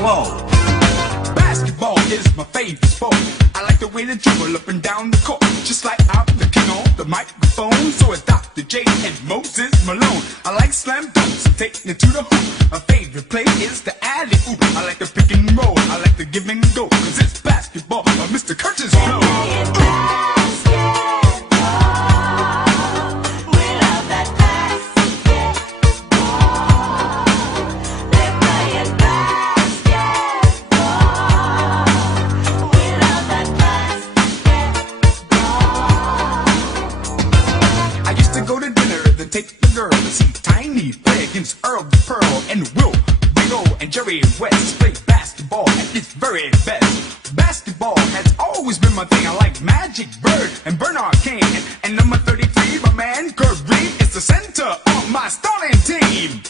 flow. Basketball is my favorite sport. I like the way they dribble up and down the court, just like I'm the king on the microphone. So it's Dr. J and Moses Malone. I like slam dunks and taking it to the hoop. My favorite play is the alley-oop. I like the pick and roll, I like the give and go, cause it's basketball or Mr. Curtis Blow. Take the girl to see Tiny play against Earl the Pearl and Will Rigo and Jerry West play basketball at its very best. Basketball has always been my thing. I like Magic Bird and Bernard King, and number 33, my man Kurt Reed is the center of my starting team.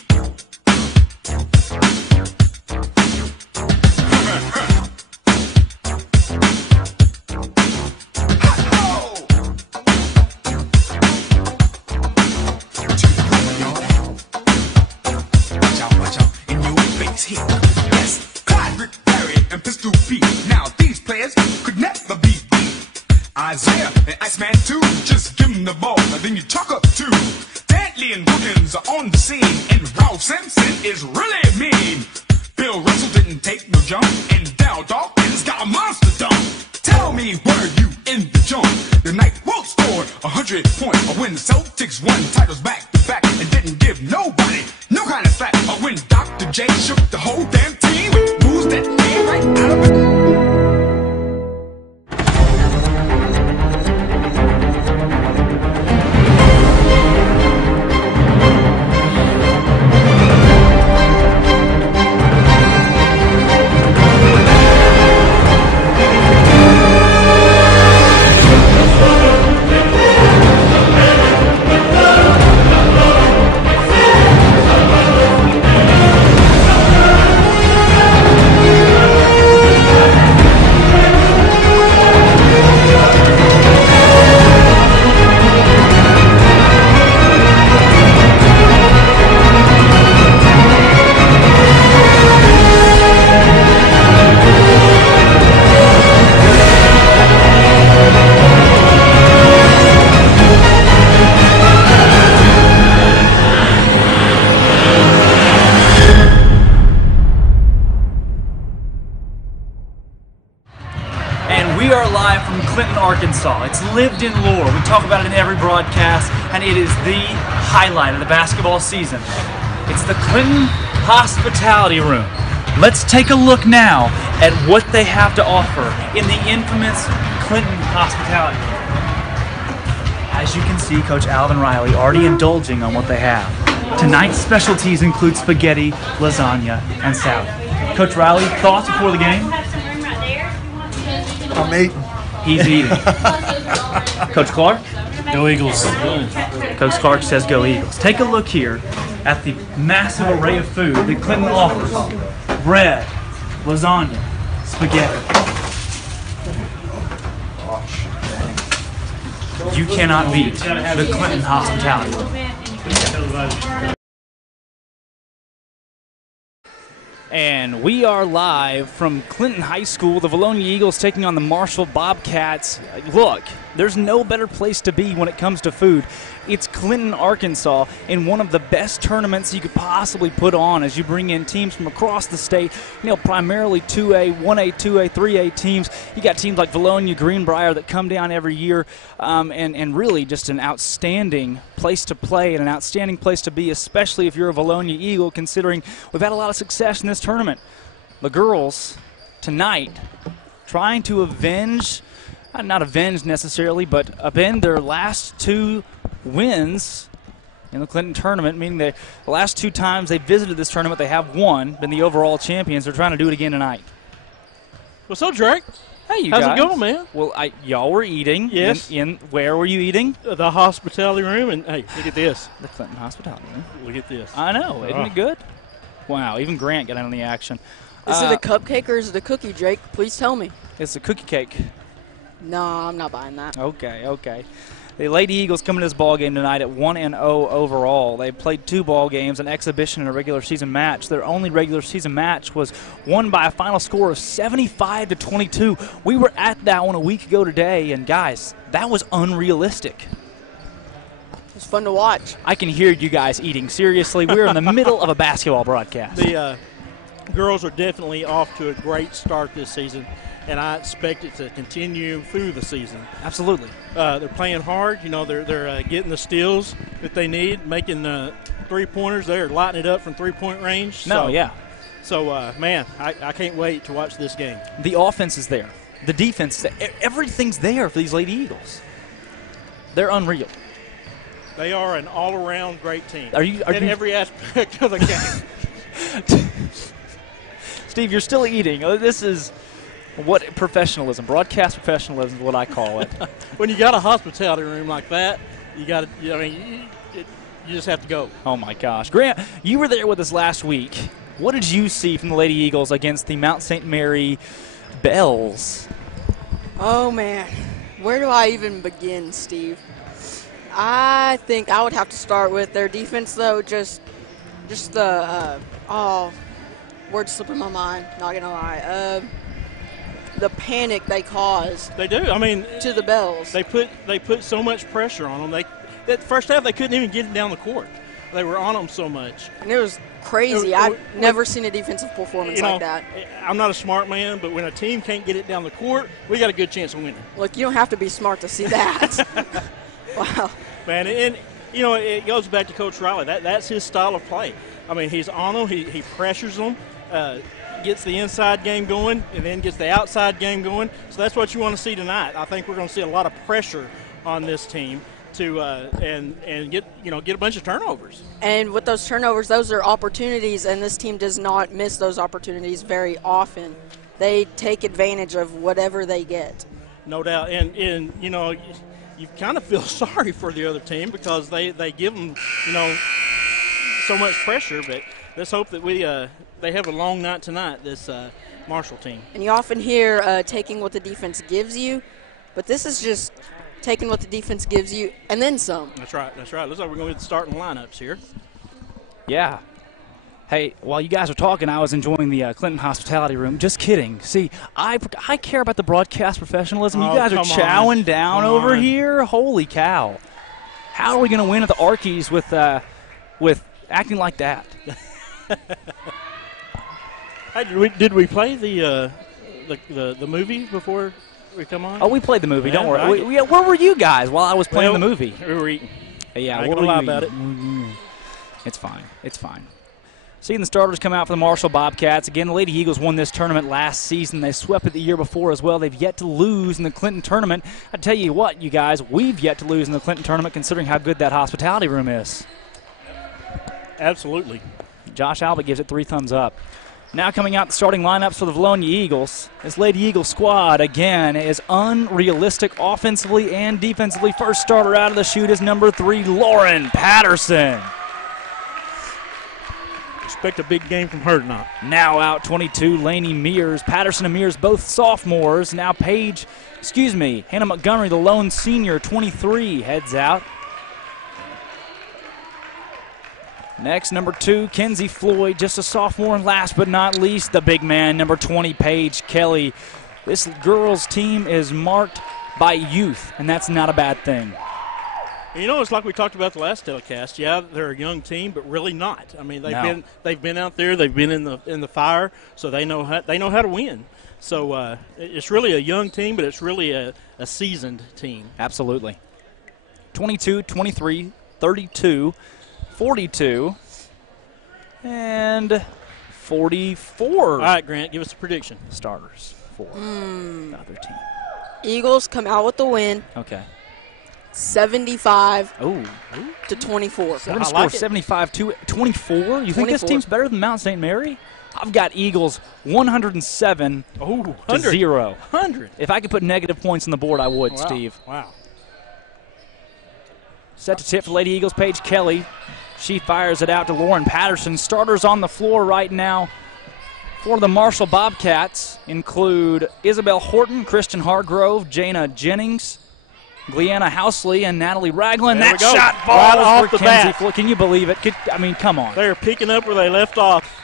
Yes, Clyde, Rick, Barry, and Pistol Pete. Now these players could never be beat. Isaiah and Iceman too, just give them the ball, and then you talk up too. Dantley and Wilkins are on the scene, and Ralph Simpson is really mean. Bill Russell didn't take no jump, and Dal Dawkins got a monster dunk. Tell me, were you in the jump the night Wilt scored 100 points, or when the Celtics won titles back to back and didn't give nobody no kind of slack, or when Dr. J shook the whole damn team with moves that came right out of it? Arkansas. It's lived in lore. We talk about it in every broadcast, and it is the highlight of the basketball season. It's the Clinton Hospitality Room. Let's take a look now at what they have to offer in the infamous Clinton Hospitality Room. As you can see, Coach Alvin Riley already indulging on what they have. Tonight's specialties include spaghetti, lasagna, and salad. Coach Riley, thoughts before the game? I'm eating. He's eating. Coach Clark? Go Eagles. Coach Clark says go Eagles. Take a look here at the massive array of food that Clinton offers. Bread, lasagna, spaghetti. You cannot beat the Clinton Hospitality Room. And we are live from Clinton High School. The Vilonia Eagles taking on the Marshall Bobcats. Look, there's no better place to be when it comes to food. It's Clinton, Arkansas, in one of the best tournaments you could possibly put on as you bring in teams from across the state, primarily 2A, 1A, 2A, 3A teams. You got teams like Vilonia, Greenbrier that come down every year, and really just an outstanding place to play and an outstanding place to be, especially if you're a Vilonia Eagle, considering we've had a lot of success in this tournament. The girls, tonight, trying to avenge, not avenge necessarily, but upend their last two wins in the Clinton tournament, meaning the last two times they visited this tournament, they have won, been the overall champions. They're trying to do it again tonight. What's up, Drake? Hey, you How's guys. it going, man? Well, y'all were eating. Yes. Where were you eating? The hospitality room, and hey, look at this. The Clinton Hospitality Room. Look at this. I know. Isn't it good? Wow, even Grant got in on the action. Is it a cupcake or is it a cookie, Drake? Please tell me. It's a cookie cake. No, I'm not buying that. Okay. The Lady Eagles come into this ball game tonight at 1-0 overall. They played 2 ball games, an exhibition and a regular season match. Their only regular season match was won by a final score of 75-22. We were at that one a week ago today, and guys, that was unrealistic. It's fun to watch. I can hear you guys eating. Seriously, we're in the middle of a basketball broadcast. The girls are definitely off to a great start this season, and I expect it to continue through the season. Absolutely. They're playing hard. You know, they're getting the steals that they need, making three-pointers. They're lighting it up from three-point range. So, man, I can't wait to watch this game. The offense is there. The defense, everything's there for these Lady Eagles. They're unreal. They are an all-around great team in every aspect of the game. Steve, you're still eating. This is what professionalism, broadcast professionalism is what I call it. When you got a hospitality room like that, you got to, you just have to go. Oh, my gosh. Grant, you were there with us last week. What did you see from the Lady Eagles against the Mount St. Mary Bells? Oh, man. Where do I even begin, Steve? I think I would have to start with their defense, though. Just the words slipping my mind. Not gonna lie. The panic they caused. They do. I mean, to the Bells. They put so much pressure on them. That first half they couldn't even get it down the court. They were on them so much. And it was crazy. I've never seen a defensive performance like that. I'm not a smart man, but when a team can't get it down the court, we got a good chance of winning. Look, you don't have to be smart to see that. Wow. Man, and it goes back to Coach Riley. That's his style of play. I mean, he's on them. He pressures them, gets the inside game going, and then gets the outside game going. So that's what you want to see tonight. I think we're going to see a lot of pressure on this team to and get a bunch of turnovers. And with those turnovers, those are opportunities, and this team does not miss those opportunities very often. They take advantage of whatever they get. No doubt, and you kind of feel sorry for the other team because they give them, so much pressure. But let's hope that they have a long night tonight, this Marshall team. And you often hear taking what the defense gives you, but this is just taking what the defense gives you and then some. That's right. Looks like we're going to get the starting lineups here. Yeah. Hey, while you guys are talking, I was enjoying the Clinton hospitality room. Just kidding. See, I care about the broadcast professionalism. You guys are chowing down over here. Holy cow! How are we going to win at the Arkies with acting like that? Hey, did we play the movie before we come on? Oh, we played the movie. Don't worry. Where were you guys while I was playing the movie? We were eating. Yeah, I ain't gonna lie about it. It's fine. It's fine. Seeing the starters come out for the Marshall Bobcats. Again, the Lady Eagles won this tournament last season. They swept it the year before as well. They've yet to lose in the Clinton tournament. I tell you what, you guys, we've yet to lose in the Clinton tournament considering how good that hospitality room is. Absolutely. Josh Albert gives it 3 thumbs up. Now coming out the starting lineups for the Vilonia Eagles. This Lady Eagle squad, again, is unrealistic offensively and defensively. First starter out of the chute is number 3, Lauren Patterson. Expect a big game from her tonight. Now out 22, Lainey Mears. Patterson and Mears, both sophomores. Now Hannah Montgomery, the lone senior, 23, heads out. Next, number 2, Kenzie Floyd, just a sophomore. And last but not least, the big man, number 20, Paige Kelly. This girls' team is marked by youth, and that's not a bad thing. It's like we talked about the last telecast. Yeah, they're a young team, but really not. I mean, they've been out there, they've been in the fire, so they know how to win. So it's really a young team, but it's really a seasoned team. Absolutely. 22, 23, 32, 42, and 44. All right, Grant, give us a prediction. Starters for the other team. Eagles come out with the win. Okay. 75 to 24. We're going to score 75 to 24? You think this team's better than Mount St. Mary? I've got Eagles 107 to 0. 100. If I could put negative points on the board, I would, Steve. Wow. Set to tip for Lady Eagles, Paige Kelly. She fires it out to Lauren Patterson. Starters on the floor right now for the Marshall Bobcats include Isabel Horton, Christian Hargrove, Jana Jennings, Gleanna Housley and Natalie Ragland. There That we go. shot Right falls off for the Kenzie bat. Floyd. Can you believe it? Come on. They're picking up where they left off.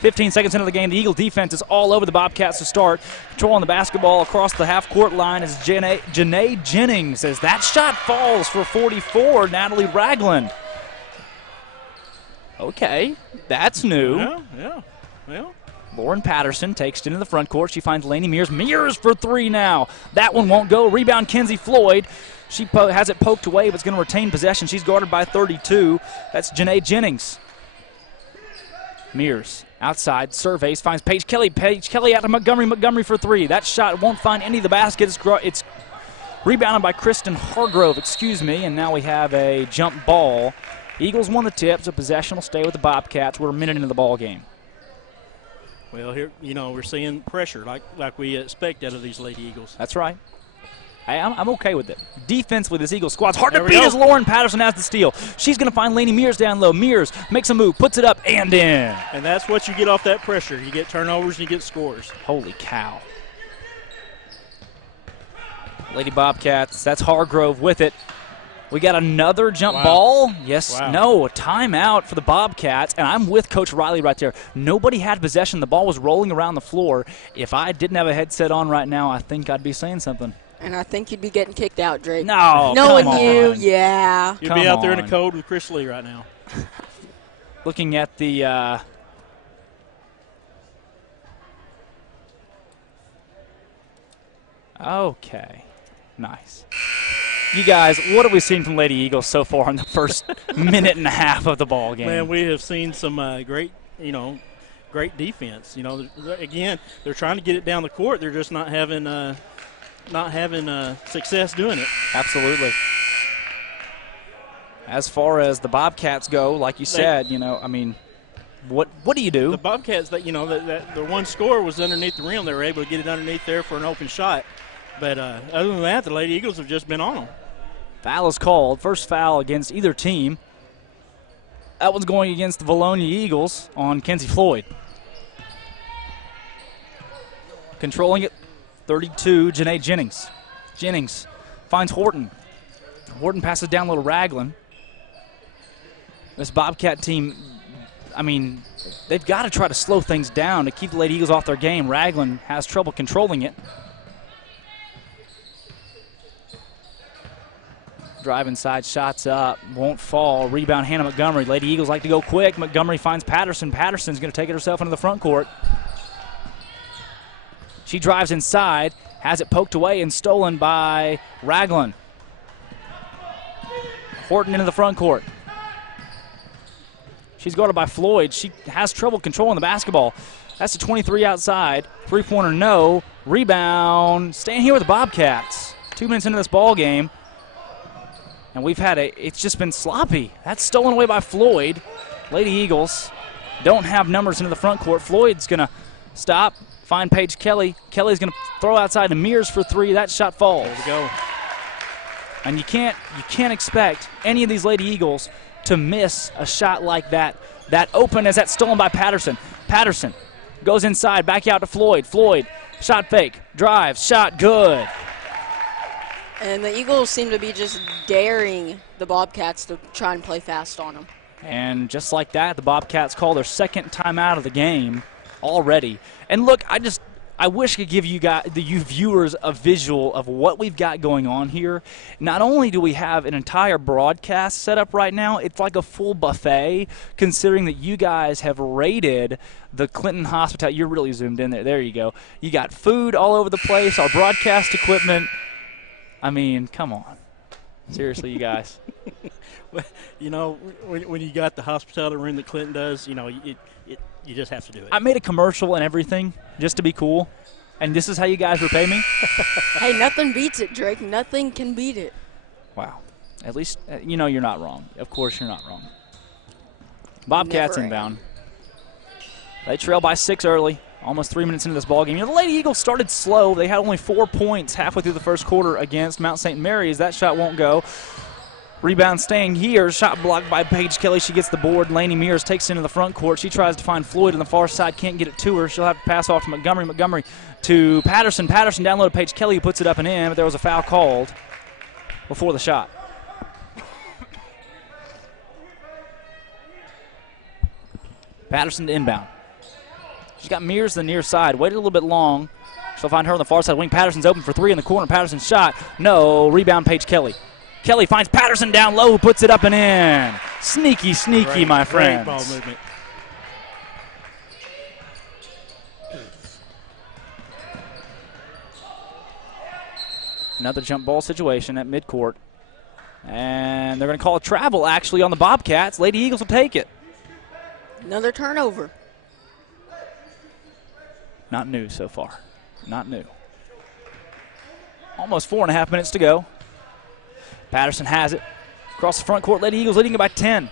15 seconds into the game, the Eagle defense is all over the Bobcats to start. Controlling the basketball across the half-court line is Janae Jennings as that shot falls for 44, Natalie Ragland. Okay, that's new. Yeah. Well, Lauren Patterson takes it into the front court. She finds Lainey Mears. Mears for three now. That one won't go. Rebound, Kenzie Floyd. She has it poked away, but it's going to retain possession. She's guarded by 32. That's Janae Jennings. Mears outside, surveys, finds Paige Kelly. Paige Kelly out to Montgomery. Montgomery for three. That shot won't find any of the basket. It's rebounded by Kristen Hargrove, and now we have a jump ball. Eagles won the tip, so possession will stay with the Bobcats. We're a minute into the ball game. well, here we're seeing pressure like we expect out of these Lady Eagles. That's right. I'm okay with it. Defensively, this Eagles squad's hard to There we beat go. as Lauren Patterson has the steal. She's going to find Lainey Mears down low. Mears makes a move, puts it up, and in. And that's what you get off that pressure. You get turnovers and you get scores. Holy cow. Lady Bobcats, that's Hargrove with it. We got another jump Wow. ball. Yes, Wow. no, a timeout for the Bobcats, and I'm with Coach Riley right there. Nobody had possession. The ball was rolling around the floor. If I didn't have a headset on right now, I think I'd be saying something. And I think you'd be getting kicked out, Drake. No, Knowing come you, on. yeah. You'd Come be out there in on. the code with Chris Lee right now. Looking at the okay, nice. You guys, what have we seen from Lady Eagles so far in the first minute and a half of the ball game? Man, we have seen some great defense. Again, they're trying to get it down the court. They're just not having success doing it. Absolutely. As far as the Bobcats go, like you said, what do you do? The Bobcats, that the one score was underneath the rim. They were able to get it underneath there for an open shot. But other than that, the Lady Eagles have just been on them. Foul is called. First foul against either team. That one's going against the Vilonia Eagles on Kenzie Floyd. Controlling it, 32, Janae Jennings. Jennings finds Horton. Horton passes down a little Ragland. This Bobcat team, they've got to try to slow things down to keep the Lady Eagles off their game. Ragland has trouble controlling it. Drive inside, shots up, won't fall. Rebound, Hannah Montgomery. Lady Eagles like to go quick. Montgomery finds Patterson. Patterson's going to take it herself into the front court. She drives inside, has it poked away and stolen by Ragland. Horton into the front court. She's guarded by Floyd. She has trouble controlling the basketball. That's a 23 outside. Three-pointer, no. Rebound, staying here with the Bobcats. 2 minutes into this ball game. And it's just been sloppy. That's stolen away by Floyd. Lady Eagles don't have numbers into the front court. Floyd's going to stop, find Paige Kelly. Kelly's going to throw outside to Mears for three. That shot falls. There we go. And you can't expect any of these Lady Eagles to miss a shot like that. That open as that's stolen by Patterson. Patterson goes inside, back out to Floyd. Floyd, shot fake, drives, shot good. And the Eagles seem to be just daring the Bobcats to try and play fast on them. And just like that, the Bobcats call their second timeout of the game already. And look, I wish I could give you viewers a visual of what we've got going on here. Not only do we have an entire broadcast set up right now, it's like a full buffet, considering that you guys have rated the Clinton Hospitality. You're really zoomed in there. There you go. You got food all over the place, our broadcast equipment. Come on. Seriously, you guys. When you got the hospitality room that Clinton does, you just have to do it. I made a commercial and everything just to be cool, and this is how you guys repay me? Hey, nothing beats it, Drake. Nothing can beat it. Wow. At least, you're not wrong. Of course you're not wrong. Bobcats Never inbound. They trail by 6 early. Almost 3 minutes into this ballgame. The Lady Eagles started slow. They had only 4 points halfway through the first quarter against Mount St. Mary's. That shot won't go. Rebound staying here. Shot blocked by Paige Kelly. She gets the board. Lainey Mears takes it into the front court. She tries to find Floyd on the far side. Can't get it to her. She'll have to pass off to Montgomery. Montgomery to Patterson. Patterson down low to Paige Kelly, who puts it up and in, but there was a foul called. before the shot. Patterson to inbound. She's got Mears to the near side. Waited a little bit long. She'll find her on the far side wing. Patterson's open for three in the corner. Patterson's shot. No. Rebound, Paige Kelly. Kelly finds Patterson down low, who puts it up and in. Sneaky, my friends. Great ball movement. Another jump ball situation at midcourt. And they're going to call a travel, actually, on the Bobcats. Lady Eagles will take it. Another turnover. Not new so far. Not new. Almost 4.5 minutes to go. Patterson has it. Across the front court, Lady Eagles leading it by 10.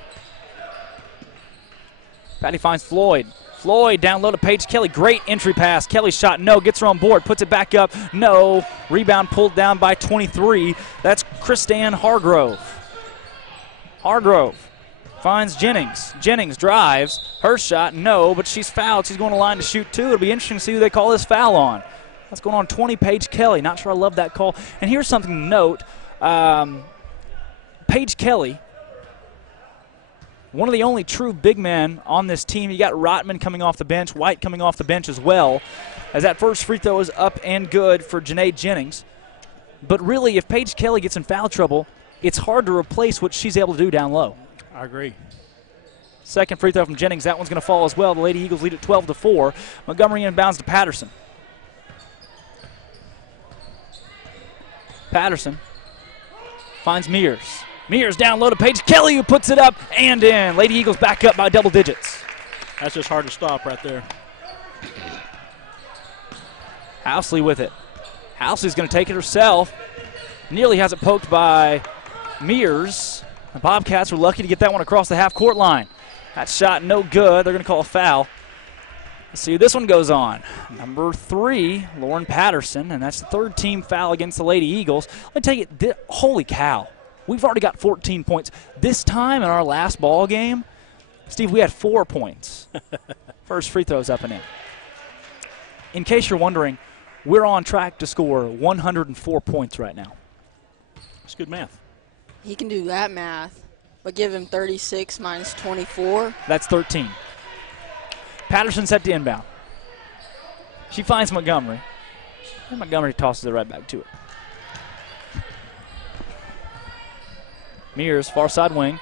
Patty finds Floyd. Floyd down low to Paige Kelly. Great entry pass. Kelly's shot, no. Gets her on board. Puts it back up. No. Rebound pulled down by 23. That's Kristan Hargrove. Hargrove finds Jennings. Jennings drives. Her shot, no, but she's fouled. She's going to line to shoot two. It'll be interesting to see who they call this foul on. That's going on 20, Paige Kelly. Not sure I love that call. And here's something to note. Paige Kelly, one of the only true big men on this team. You got Rotman coming off the bench, White coming off the bench as well, as that first free throw is up and good for Janae Jennings. But really, if Paige Kelly gets in foul trouble, it's hard to replace what she's able to do down low. I agree. Second free throw from Jennings. That one's going to fall as well. The Lady Eagles lead at 12-4. Montgomery inbounds to Patterson. Patterson finds Mears. Mears down low to Paige Kelly, who puts it up and in. Lady Eagles back up by double digits. That's just hard to stop right there. Housley with it. Housley's going to take it herself. Nearly has it poked by Mears. The Bobcats were lucky to get that one across the half-court line. That shot no good. They're going to call a foul. Let's see who this one goes on. Number 3, Lauren Patterson, and that's the third team foul against the Lady Eagles. Let me tell you, holy cow. We've already got 14 points. This time in our last ball game, Steve, we had 4 points. First free throw's up and in. In case you're wondering, we're on track to score 104 points right now. That's good math. He can do that math, but give him 36 minus 24. That's 13. Patterson set to inbound. She finds Montgomery. And Montgomery tosses it right back to it. Mears, far side wing.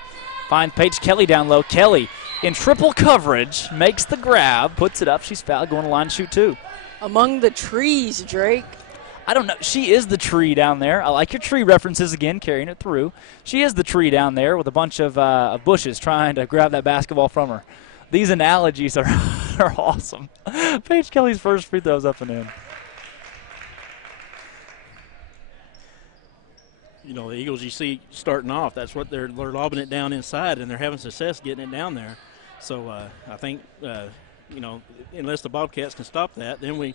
Finds Paige Kelly down low. Kelly in triple coverage makes the grab, puts it up. She's fouled, going to line shoot two. Among the trees, Drake. I don't know. She is the tree down there. I like your tree references again, carrying it through. She is the tree down there with a bunch of bushes trying to grab that basketball from her. These analogies are, are awesome. Paige Kelly's first free throw's up and in. You know, the Eagles you see starting off, that's what they're lobbing it down inside, and they're having success getting it down there. So I think, you know, unless the Bobcats can stop that, then we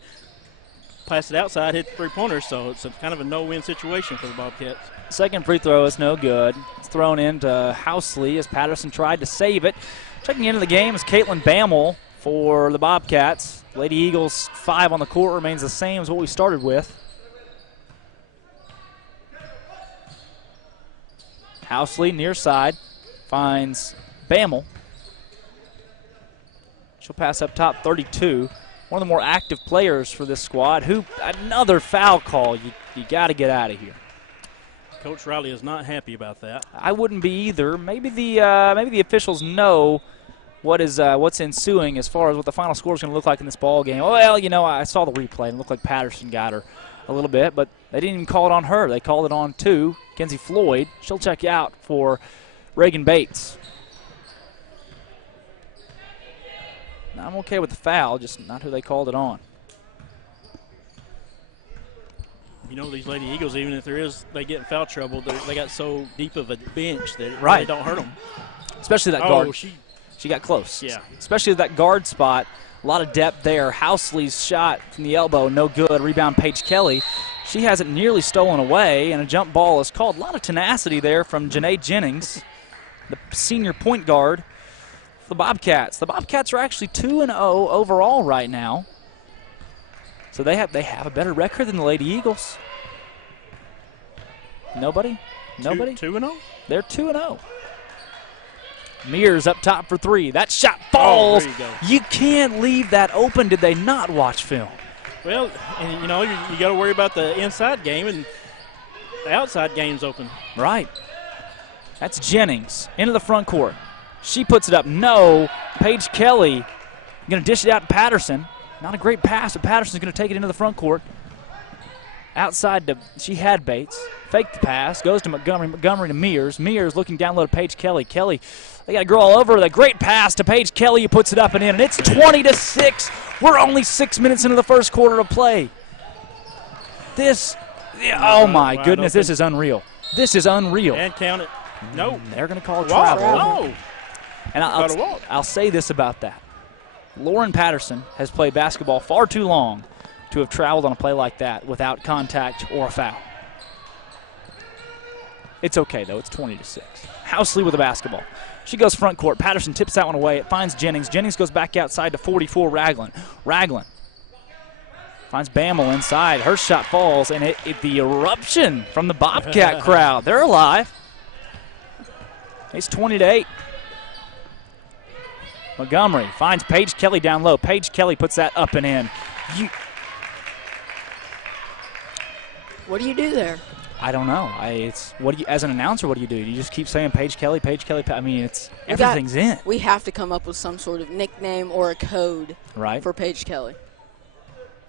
pass it outside, hit the three-pointer, so it's a kind of a no-win situation for the Bobcats. Second free throw is no good. It's thrown into Housley as Patterson tried to save it. Checking into the game is Caitlin Bammel for the Bobcats. Lady Eagles 5 on the court remains the same as what we started with. Housley near side finds Bammel. She'll pass up top, 32. One of the more active players for this squad. Who another foul call. You got to get out of here. Coach Riley is not happy about that. I wouldn't be either. Maybe the officials know what's ensuing as far as what the final score is going to look like in this ball game. Well, you know, I saw the replay and it looked like Patterson got her a little bit, but they didn't even call it on her. They called it on to Kenzie Floyd. She'll check out for Reagan Bates. Now, I'm okay with the foul, just not who they called it on. You know, these Lady Eagles, even if they get in foul trouble, they got so deep of a bench that it really don't hurt them. Especially that guard. Oh, she got close. Yeah. Especially that guard spot. A lot of depth there. Housley's shot from the elbow, no good. Rebound, Paige Kelly. She has it nearly stolen away, and a jump ball is called. A lot of tenacity there from Janae Jennings, the senior point guard for the Bobcats. The Bobcats are actually 2-0 overall right now. So they have a better record than the Lady Eagles. Nobody? Nobody? 2-0? They're 2-0. Mears up top for three. That shot falls. There you go. You can't leave that open. Did they not watch film? Well, and you know, you got to worry about the inside game, and the outside game's open. Right. That's Jennings into the front court. She puts it up. No. Paige Kelly going to dish it out to Patterson. Not a great pass, but Patterson's going to take it into the front court. Outside to, she had Bates. Faked the pass. Goes to Montgomery. Montgomery to Mears. Mears looking down low to Paige Kelly. Kelly, they got a girl all over with a great pass to Paige Kelly, who puts it up and in. And it's 20-6. We're only 6 minutes into the first quarter of play. This, oh my goodness, this is unreal. This is unreal. And count it. No. They're going to call travel. No. And I'll say this about that. Lauren Patterson has played basketball far too long to have traveled on a play like that without contact or a foul. It's okay, though. It's 20-6. Housley with the basketball. She goes front court. Patterson tips that one away. It finds Jennings. Jennings goes back outside to 44, Ragland. Ragland finds Bammel inside. Her shot falls, and the eruption from the Bobcat crowd. They're alive. It's 20-8. Montgomery finds Paige Kelly down low. Paige Kelly puts that up and in. What do you do there? I don't know. As an announcer, what do? Do you just keep saying Paige Kelly, Paige Kelly? I mean, everything's in. We have to come up with some sort of nickname or a code for Paige Kelly.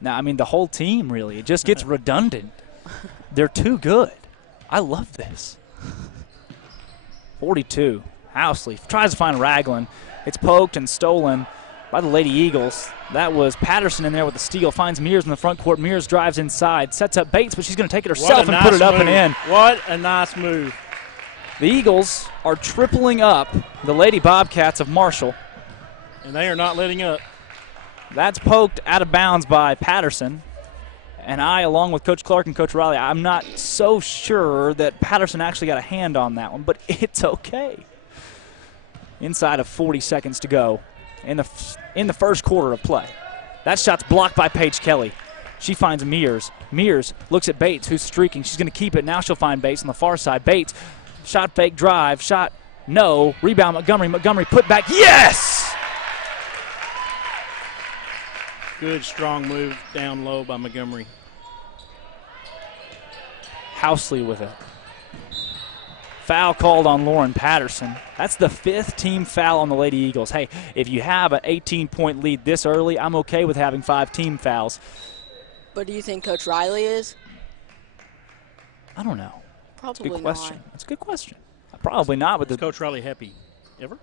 Now, I mean, the whole team, really. It just gets redundant. They're too good. I love this. 42. Housley tries to find Ragland. It's poked and stolen by the Lady Eagles. That was Patterson in there with the steal. Finds Mears in the front court. Mears drives inside. Sets up Bates, but she's going to take it herself and put it up and in. What a nice move. The Eagles are tripling up the Lady Bobcats of Marshall. And they are not letting up. That's poked out of bounds by Patterson. And I, along with Coach Clark and Coach Riley, I'm not so sure that Patterson actually got a hand on that one, but it's okay. Inside of 40 seconds to go in the first quarter of play. That shot's blocked by Paige Kelly. She finds Mears. Mears looks at Bates, who's streaking. She's going to keep it. Now she'll find Bates on the far side. Bates, shot fake, drive, shot, no. Rebound, Montgomery. Montgomery put back, yes! Good, strong move down low by Montgomery. Housley with it. Foul called on Lauren Patterson. That's the 5th team foul on the Lady Eagles. Hey, if you have an 18-point lead this early, I'm okay with having 5 team fouls. But do you think Coach Riley is? I don't know. Probably That's a good question. not. That's a good question. Probably not. But is Coach Riley happy ever?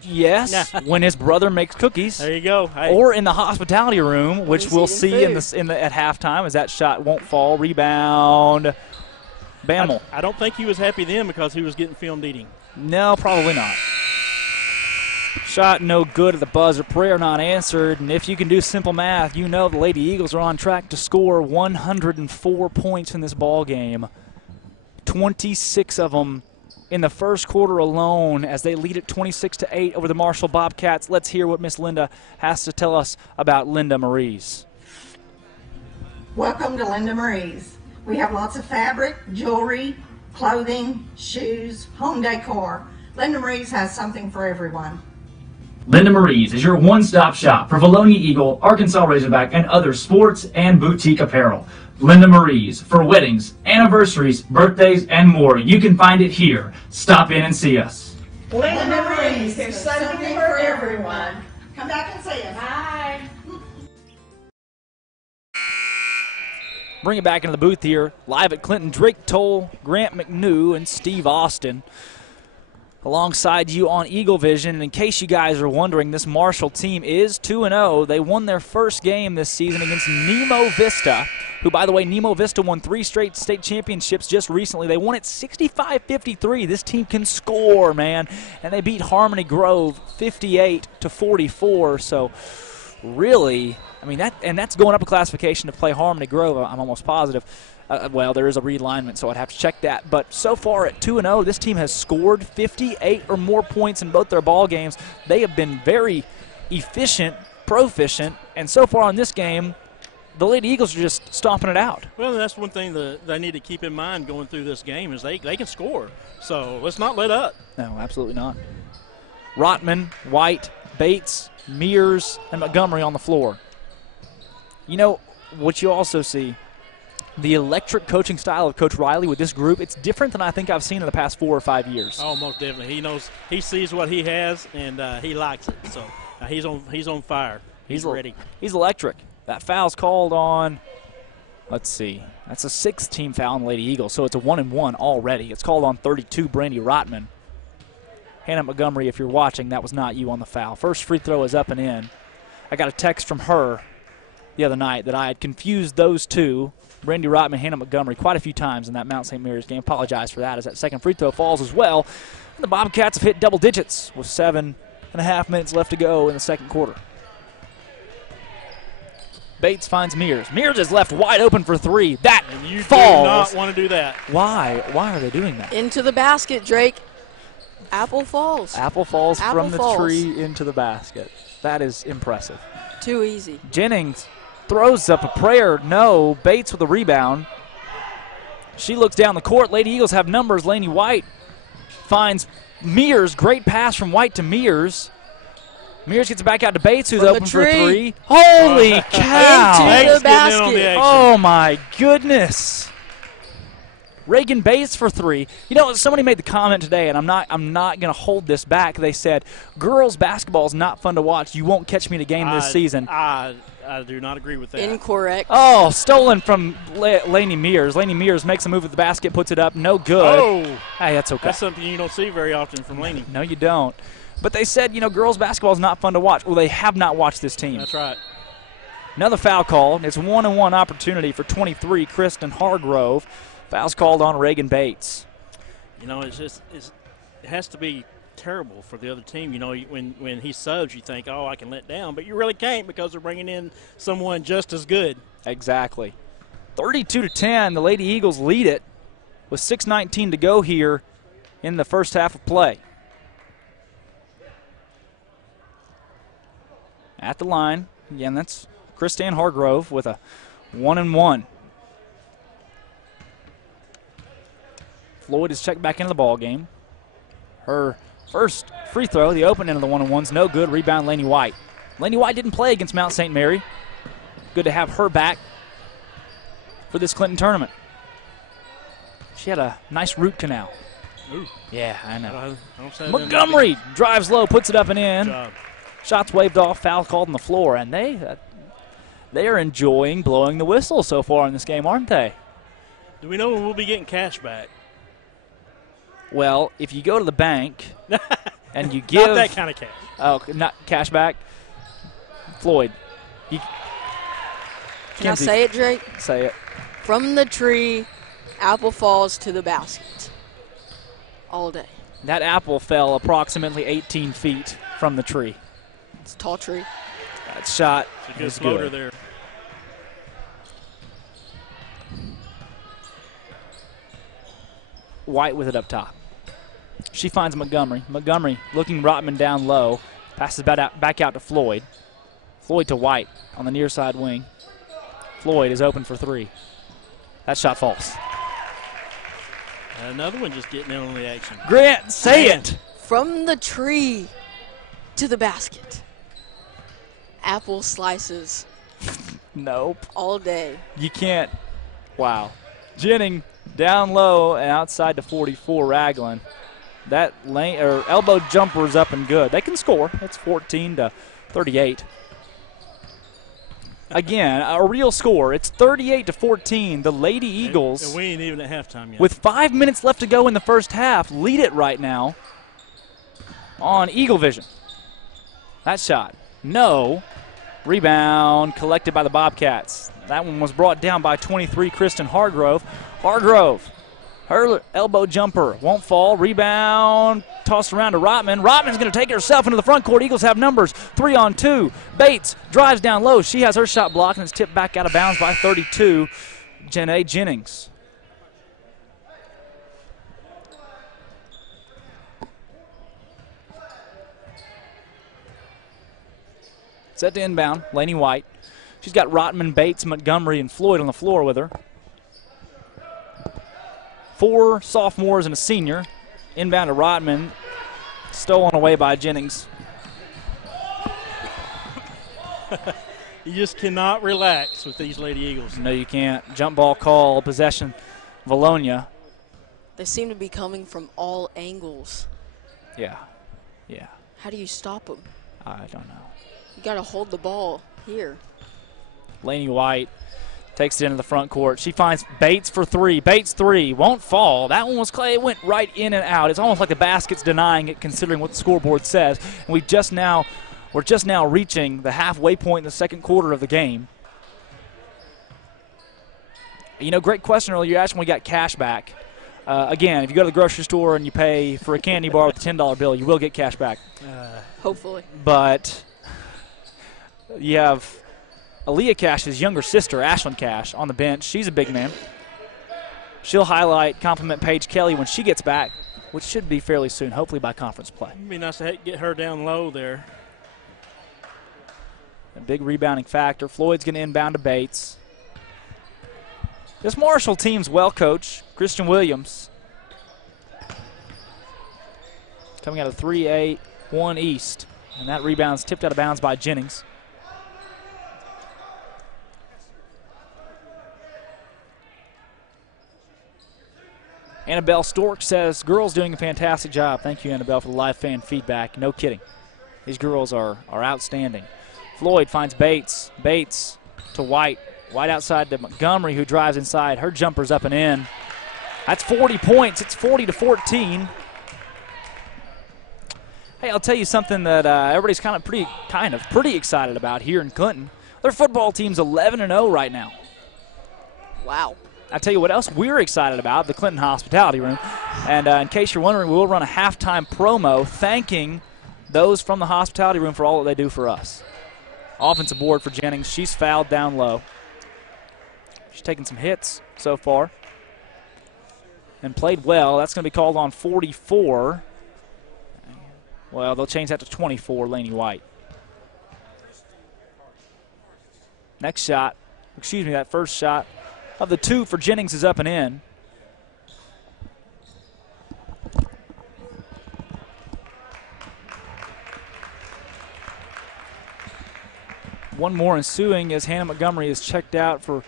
Yes, when his brother makes cookies. There you go. Hey. Or in the hospitality room, which we'll see food. at halftime as that shot won't fall. Rebound. Bammel. I don't think he was happy then because he was getting filmed eating. No, probably not. Shot no good at the buzzer. Prayer not answered. And if you can do simple math, you know the Lady Eagles are on track to score 104 points in this ball game. 26 of them in the first quarter alone as they lead at 26-8 over the Marshall Bobcats. Let's hear what Miss Linda has to tell us about Linda Marie's. Welcome to Linda Marie's. We have lots of fabric, jewelry, clothing, shoes, home decor. Linda Marie's has something for everyone. Linda Marie's is your one-stop shop for Vilonia Eagle, Arkansas Razorback, and other sports and boutique apparel. Linda Marie's for weddings, anniversaries, birthdays, and more. You can find it here. Stop in and see us. Linda Marie's, there's something for everyone. Come back and see us. Bye. Bring it back into the booth here. Live at Clinton, Drake Toll, Grant McNew, and Steve Austin. Alongside you on Eagle Vision. And in case you guys are wondering, this Marshall team is 2-0. They won their first game this season against Nemo Vista, who, by the way, Nemo Vista won 3 straight state championships just recently. They won it 65-53. This team can score, man. And they beat Harmony Grove 58-44. So, really, I mean, that's going up a classification to play Harmony Grove, I'm almost positive. Well, there is a realignment, so I'd have to check that. But so far at 2-0, this team has scored 58 or more points in both their ball games. They have been very efficient, proficient, and so far in this game, the Lady Eagles are just stomping it out. Well, that's one thing that they need to keep in mind going through this game is they can score. So let's not let up. No, absolutely not. Rotman, White, Bates, Mears, and Montgomery on the floor. You know, what you also see, the electric coaching style of Coach Riley with this group, it's different than I think I've seen in the past 4 or 5 years. Oh, most definitely. He sees what he has, and he likes it. So he's on fire. He's ready. He's electric. That foul's called on, let's see, that's a 6th-team foul on the Lady Eagles, so it's a 1-and-1 already. It's called on 32, Brandy Rotman. Hannah Montgomery, if you're watching, that was not you on the foul. First free throw is up and in. I got a text from her the other night that I had confused those two, Brandy Rotman, Hannah Montgomery, quite a few times in that Mount St. Mary's game. Apologize for that as that second free throw falls as well. And the Bobcats have hit double digits with 7.5 minutes left to go in the second quarter. Bates finds Mears. Mears is left wide open for 3. That and you falls. do not want to do that. Why? Why are they doing that? Into the basket, Drake. Apple falls. Apple falls Apple from the falls. tree into the basket. That is impressive. Too easy. Jennings throws up a prayer. No. Bates with a rebound. She looks down the court. Lady Eagles have numbers. Laney White finds Mears. Great pass from White to Mears. Mears gets it back out to Bates, who's From the open for tree. 3. Holy cow! Into the Bates getting in on the basket. action. Oh, my goodness. Reagan Bates for 3. You know, somebody made the comment today, and I'm not going to hold this back. They said, girls basketball is not fun to watch. You won't catch me in a game this season. I do not agree with that. Incorrect. Oh, stolen from Laney Mears. Laney Mears makes a move at the basket, puts it up. No good. Oh, Hey, that's okay. that's something you don't see very often from Laney. No, you don't. But they said, you know, girls basketball is not fun to watch. Well, they have not watched this team. That's right. Another foul call. It's 1-on-1 opportunity for 23, Kristen Hargrove. Foul's called on Reagan Bates. You know, it has to be terrible for the other team. You know, when he subs, you think, oh, I can let down. But you really can't because they're bringing in someone just as good. Exactly. 32-10, the Lady Eagles lead it with 6:19 to go here in the first half of play. At the line, again, that's Kristen Hargrove with a 1-and-1. Floyd is checked back into the ball game. Her first free throw, the open end of the 1-on-one's no good. Rebound, Laney White. Laney White didn't play against Mount St. Mary. Good to have her back for this Clinton tournament. She had a nice root canal. Ooh. Yeah, I know. I don't say that Montgomery drives low, puts it up and in. Good job. Shots waved off, foul called on the floor, and they are enjoying blowing the whistle so far in this game, aren't they? Do we know when we'll be getting cash back? Well, if you go to the bank and you give Not that kind of cash. Oh, not cash back. Floyd, Can Kenzie, I say it, Drake? say it. From the tree, apple falls to the basket. All day. That apple fell approximately 18 feet from the tree. It's a tall tree. That shot It's a good was floater good. there. White with it up top. She finds Montgomery. Montgomery looking Rotman down low. Passes back out to Floyd. Floyd to White on the near side wing. Floyd is open for 3. That shot falls. Another one just getting in on the action. Grant, say Man. it. From the tree to the basket. Apple slices Nope. all day. You can't. Wow. Jennings down low and outside to 44, Raglan. That lane or elbow jumper is up and good. They can score. It's 14-38. Again, a real score. It's 38-14. The Lady Eagles, And we ain't even at halftime yet. with 5 minutes left to go in the first half, lead it right now on Eagle Vision. That shot, no. Rebound collected by the Bobcats. That one was brought down by 23, Kristen Hargrove. Hargrove, her elbow jumper won't fall. Rebound tossed around to Rotman. Rotman's going to take it herself into the front court. Eagles have numbers 3-on-2. Bates drives down low. She has her shot blocked and it's tipped back out of bounds by 32, Janae Jennings. Set to inbound, Laney White. She's got Rotman, Bates, Montgomery, and Floyd on the floor with her. 4 sophomores and a senior. Inbound to Rotman. Stolen away by Jennings. You just cannot relax with these Lady Eagles. No, you can't. Jump ball call, possession, Vilonia. They seem to be coming from all angles. Yeah, yeah. How do you stop them? I don't know. You got to hold the ball here. Laney White takes it into the front court. She finds Bates for 3. Bates 3 won't fall. That one was clay. It went right in and out. It's almost like the basket's denying it, considering what the scoreboard says. And we're just now reaching the halfway point in the second quarter of the game. You know, great question earlier. You asked when we got cash back. Again, if you go to the grocery store and you pay for a candy bar with a $10 bill, you will get cash back. Hopefully. But you have Aaliyah Cash's younger sister, Ashlyn Cash, on the bench. She's a big man. She'll compliment Paige Kelly when she gets back, which should be fairly soon, hopefully by conference play. It'd be nice to get her down low there. A big rebounding factor. Floyd's going to inbound to Bates. This Marshall team's well coached. Christian Williams coming out of 3A, 1 East. And that rebound's tipped out of bounds by Jennings. Annabelle Stork says, girls doing a fantastic job. Thank you, Annabelle, for the live fan feedback. No kidding. These girls are outstanding. Floyd finds Bates. Bates to White. White outside to Montgomery, who drives inside. Her jumper's up and in. That's 40 points. It's 40-14. Hey, I'll tell you something that everybody's pretty excited about here in Clinton. Their football team's 11-0 right now. Wow. I'll tell you what else we're excited about, the Clinton Hospitality Room. And in case you're wondering, we will run a halftime promo thanking those from the Hospitality Room for all that they do for us. Offensive board for Jennings. She's fouled down low. She's taken some hits so far and played well. That's going to be called on 44. Well, they'll change that to 24, Laney White. That first shot of the 2 for Jennings is up and in. One more ensuing as Hannah Montgomery is checked out for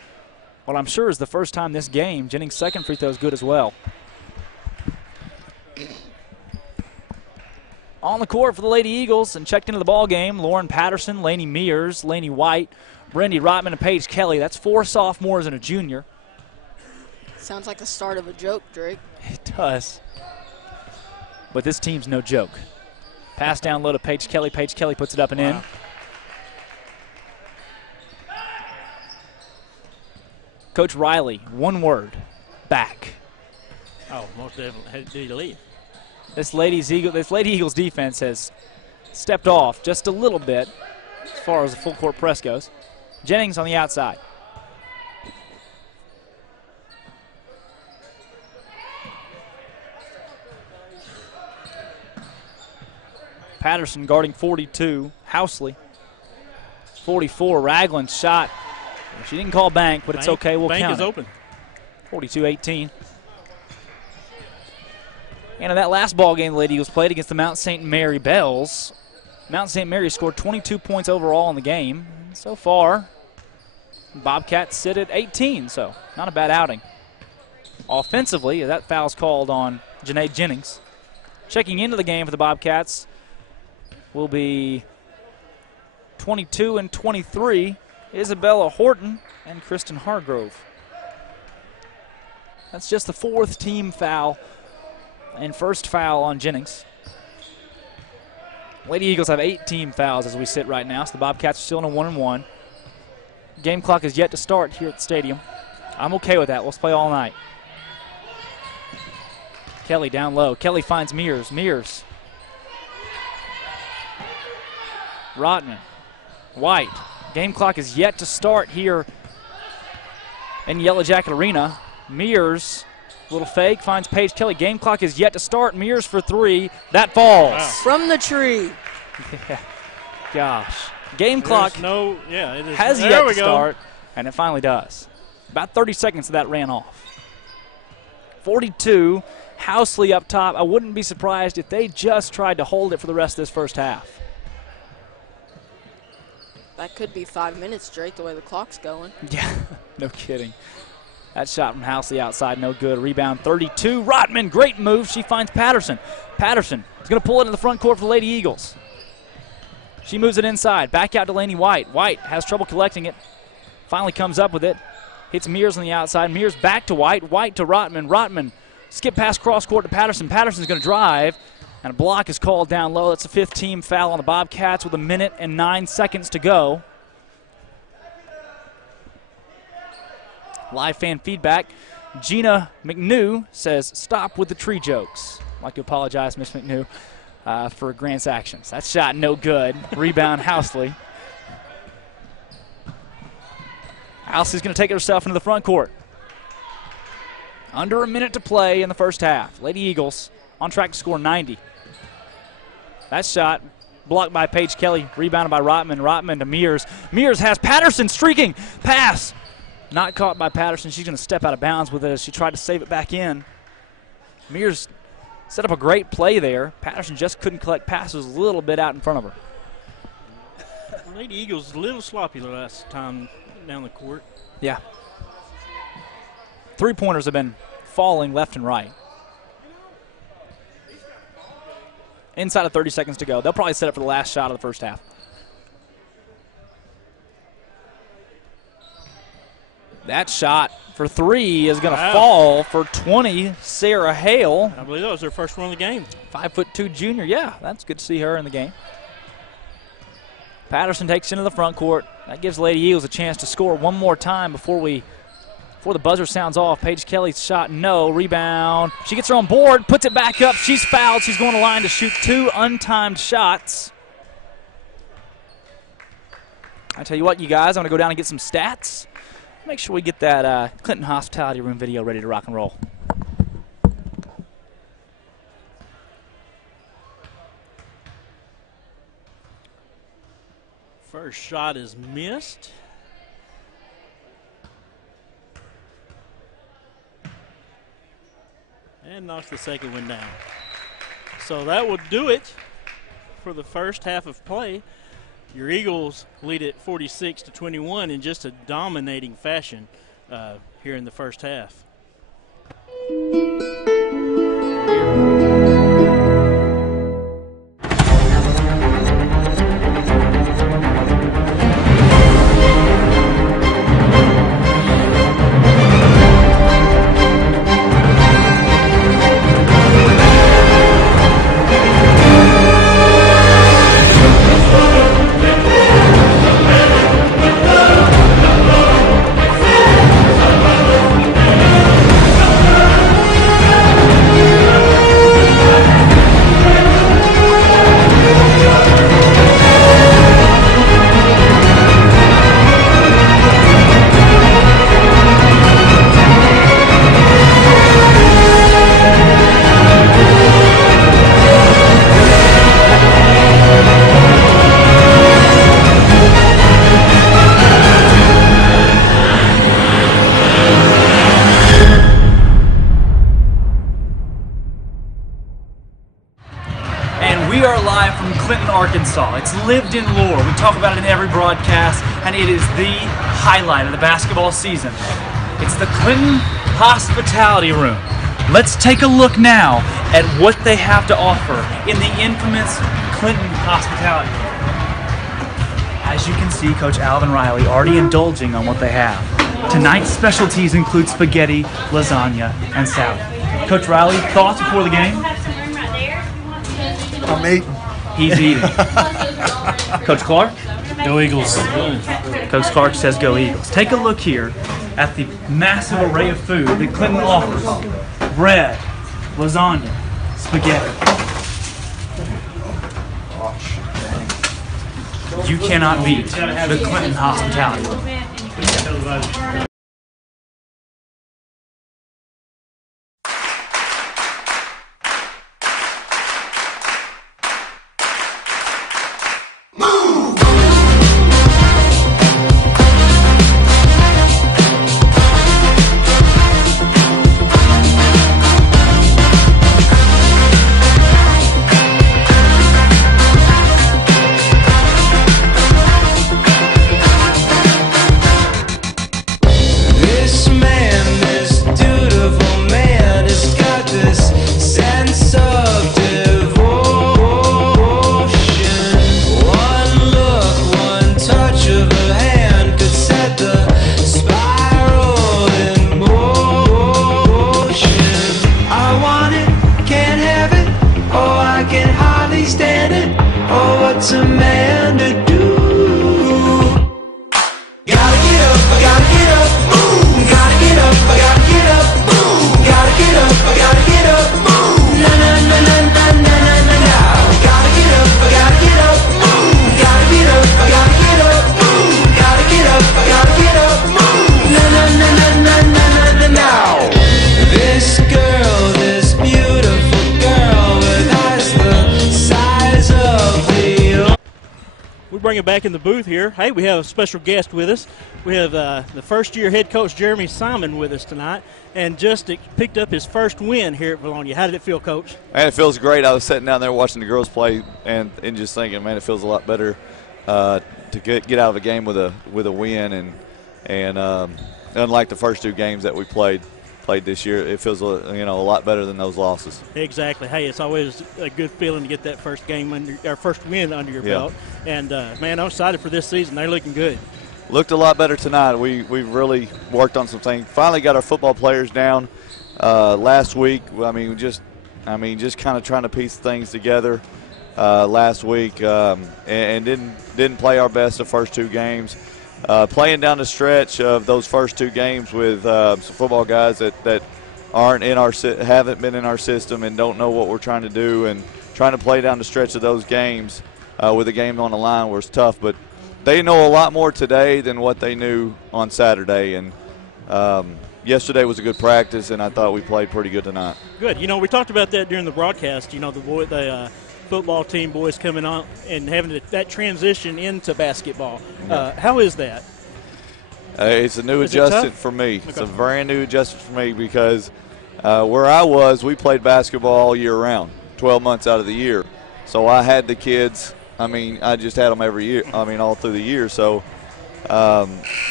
what I'm sure is the first time this game. Jennings' second free throw is good as well. On the court for the Lady Eagles and checked into the ball game, Lauren Patterson, Laney Mears, Laney White, Brandy Rotman, and Paige Kelly. That's 4 sophomores and a junior. Sounds like the start of a joke, Drake. It does. But this team's no joke. Pass down low to Paige Kelly. Paige Kelly puts it up and in. Coach Riley, one word, back. Oh, most definitely. Did he leave? This Lady Eagles defense has stepped off just a little bit as far as the full court press goes. Jennings on the outside. Patterson guarding 42. Housley. 44. Ragland's shot. She didn't call bank, but it's okay. We'll count it. Bank is open. 42-18. And in that last ball game the Lady Eagles played against the Mount St. Mary Bells, Mount St. Mary scored 22 points overall in the game. So far, Bobcats sit at 18, so not a bad outing. Offensively, that foul's called on Janae Jennings. Checking into the game for the Bobcats will be 22 and 23, Isabella Horton and Kristen Hargrove. That's just the 4th team foul and first foul on Jennings. Lady Eagles have 8 team fouls as we sit right now, so the Bobcats are still in a 1-1. Game clock is yet to start here at the stadium. I'm okay with that. Let's play all night. Kelly down low. Kelly finds Mears. Mears. Rotman. White. Game clock is yet to start here in Yellow Jacket Arena. Mears, little fake, finds Paige Kelly. Game clock is yet to start. Mears for 3. That falls. From the tree. Yeah. Gosh. Game clock it is. has there yet we to go. start, and it finally does. About 30 seconds of that ran off. 42, Housley up top. I wouldn't be surprised if they just tried to hold it for the rest of this first half. That could be 5 minutes straight the way the clock's going. Yeah, no kidding. That shot from Housley outside, no good. Rebound 32. Rotman, great move. She finds Patterson. Patterson is going to pull it into the front court for the Lady Eagles. She moves it inside. Back out to Laney White. White has trouble collecting it. Finally comes up with it. Hits Mears on the outside. Mears back to White. White to Rotman. Rotman skip past cross court to Patterson. Patterson's going to drive. And a block is called down low. That's a 5th team foul on the Bobcats with 1 minute and 9 seconds to go. Live fan feedback. Gina McNew says, stop with the tree jokes. I'd like to apologize, Miss McNew, for Grant's actions. That shot no good. Rebound Housley. Housley's going to take it herself into the front court. Under a minute to play in the first half. Lady Eagles on track to score 90. That shot blocked by Paige Kelly, rebounded by Rotman. Rotman to Mears. Mears has Patterson streaking. Pass. Not caught by Patterson. She's going to step out of bounds with it as she tried to save it back in. Mears set up a great play there. Patterson just couldn't collect passes a little bit out in front of her. Lady Eagles a little sloppy the last time down the court. Yeah. 3-pointers have been falling left and right. Inside of 30 seconds to go. They'll probably set up for the last shot of the first half. That shot for 3 is going to fall for 20. Sarah Hale. I believe that was her first one of the game. 5'2" junior. Yeah, that's good to see her in the game. Patterson takes into the front court. That gives Lady Eagles a chance to score one more time before the buzzer sounds off. Paige Kelly's shot, no. Rebound. She gets her on board, puts it back up. She's fouled. She's going to line to shoot 2 untimed shots. I tell you what, you guys, I'm going to go down and get some stats. Make sure we get that Clinton Hospitality Room video ready to rock and roll. First shot is missed. And knocks the second one down. So that will do it for the first half of play. Your Eagles lead it 46-21 in just a dominating fashion here in the first half. Arkansas. It's lived in lore. We talk about it in every broadcast, and it is the highlight of the basketball season. It's the Clinton Hospitality Room. Let's take a look now at what they have to offer in the infamous Clinton Hospitality Room. As you can see, Coach Alvin Riley already indulging on what they have. Tonight's specialties include spaghetti, lasagna, and salad. Coach Riley, thoughts before the game? I'm eating. He's eating. Coach Clark? Go Eagles. Coach Clark says go Eagles. Take a look here at the massive array of food that Clinton offers. Bread, lasagna, spaghetti. You cannot beat the Clinton Hospitality Room. Move! it back in the booth here. Hey, we have a special guest with us. We have the first-year head coach Jeremy Simon with us tonight, and just picked up his first win here at Vilonia. How did it feel, Coach? Man, it feels great. I was sitting down there watching the girls play and just thinking, man, it feels a lot better to get out of a game with a win, and unlike the first 2 games that we played this year, it feels a lot better than those losses. Exactly. Hey, it's always a good feeling to get that first win under your belt. And man, I'm excited for this season. They're looking good. Looked a lot better tonight. We've really worked on some things. Finally got our football players down last week. Just kind of trying to piece things together last week, and didn't play our best the first 2 games. Playing down the stretch of those first 2 games with some football guys that haven't been in our system and don't know what we're trying to do, and trying to play down the stretch of those games with a game on the line was tough. But they know a lot more today than what they knew on Saturday, and yesterday was a good practice, and I thought we played pretty good tonight. Good. We talked about that during the broadcast. The football team boys coming on and having that transition into basketball. How is that? It's a new adjustment for me. Okay. It's a very new adjustment for me because where I was, we played basketball all year round, 12 months out of the year. So I had the kids. I just had them every year. All through the year. So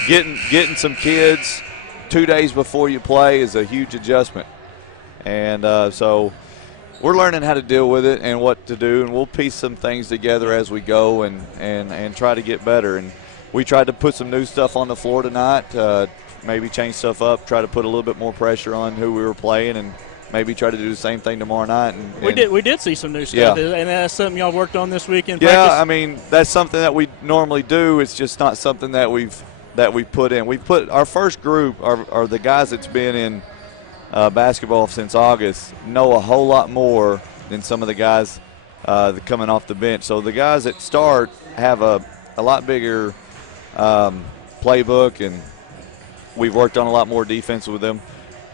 getting some kids 2 days before you play is a huge adjustment, and so we're learning how to deal with it and what to do, and we'll piece some things together as we go and try to get better. And we tried to put some new stuff on the floor tonight, maybe change stuff up, try to put a little bit more pressure on who we were playing, and maybe try to do the same thing tomorrow night. We did see some new stuff, and that's something y'all worked on this week in practice? Yeah, that's something that we normally do. It's just not something that we've put in. We put our first group are the guys that's been in basketball since August, know a whole lot more than some of the guys that coming off the bench. So the guys that start have a lot bigger playbook, and we've worked on a lot more defense with them,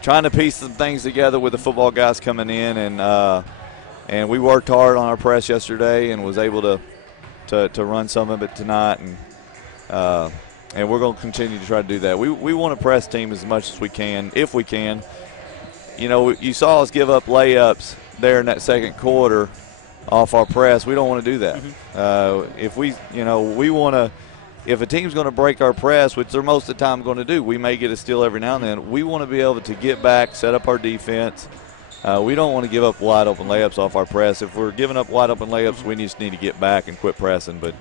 trying to piece some things together with the football guys coming in, and we worked hard on our press yesterday and was able to run some of it tonight, and we're going to continue to try to do that. We want to press team as much as we can, if we can. You saw us give up layups there in that second quarter off our press. We don't want to do that. Mm-hmm. If a team's going to break our press, which they're most of the time going to do, we may get a steal every now and then. We want to be able to get back, set up our defense. We don't want to give up wide open layups off our press. If we're giving up wide open layups, we just need to get back and quit pressing. But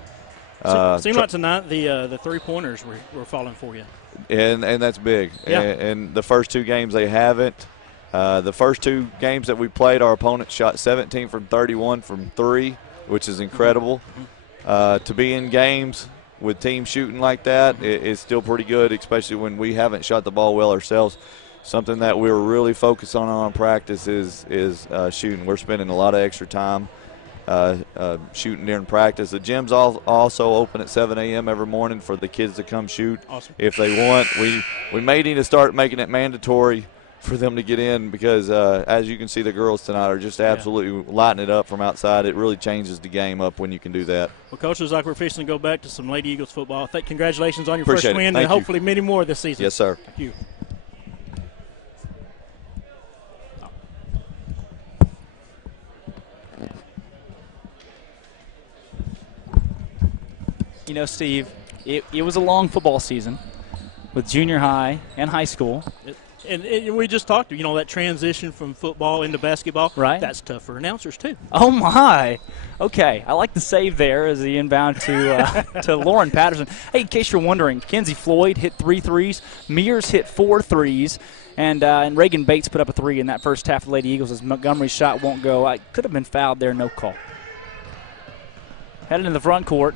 seemed like tonight the 3-pointers were falling for you. And that's big. Yeah. And the first 2 games they haven't. The first 2 games that we played, our opponent shot 17 from 31 from 3, which is incredible. To be in games with teams shooting like that, it's still pretty good, especially when we haven't shot the ball well ourselves. Something that we're really focused on practice is shooting. We're spending a lot of extra time shooting during practice. The gym's also open at 7 a.m. every morning for the kids to come shoot. Awesome. If they want. We may need to start making it mandatory for them to get in because, as you can see, the girls tonight are just absolutely lighting it up from outside. It really changes the game up when you can do that. Well, Coach, looks like we're fixing to go back to some Lady Eagles football. Congratulations on your Appreciate first win, and hopefully many more this season. Yes, sir. Thank you. Steve, it was a long football season with junior high and high school. And we just talked, that transition from football into basketball. Right. That's tough for announcers, too. Oh, my. Okay. I like the save there as the inbound to Lauren Patterson. Hey, in case you're wondering, Kenzie Floyd hit 3 threes. Mears hit 4 threes. And Reagan Bates put up a 3 in that first half of the Lady Eagles as Montgomery's shot won't go. I could have been fouled there, no call. Heading to the front court.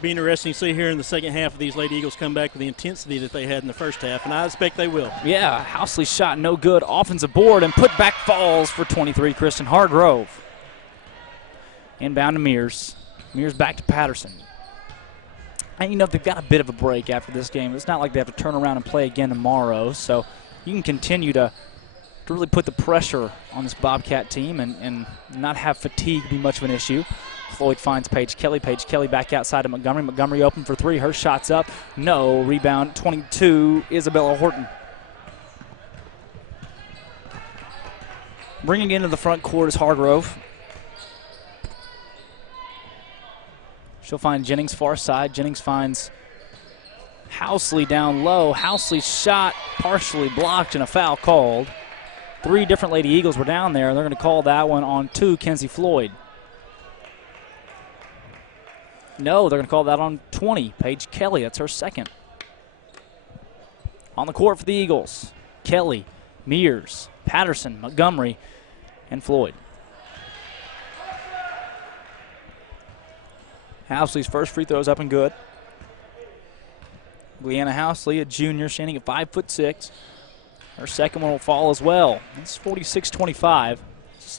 Be interesting to see here in the second half of these Lady Eagles come back with the intensity that they had in the first half, and I expect they will. Yeah, Housley's shot no good. Offensive board and put back falls for 23, Kristen Hargrove. Inbound to Mears. Mears back to Patterson. And, they've got a bit of a break after this game. It's not like they have to turn around and play again tomorrow, so you can continue to really put the pressure on this Bobcat team and not have fatigue be much of an issue. Floyd finds Paige Kelly. Paige Kelly back outside to Montgomery. Montgomery open for three. Her shot's up. No. Rebound 22, Isabella Horton. Bringing into the front court is Hargrove. She'll find Jennings far side. Jennings finds Housley down low. Housley's shot partially blocked and a foul called. 3 different Lady Eagles were down there, and they're going to call that one on 2, Kenzie Floyd. No, they're going to call that on 20, Paige Kelly. That's her second. On the court for the Eagles, Kelly, Mears, Patterson, Montgomery, and Floyd. Housley's first free throw is up and good. Leanna Housley, a junior, standing at 5'6". Her second one will fall as well. It's 46-25.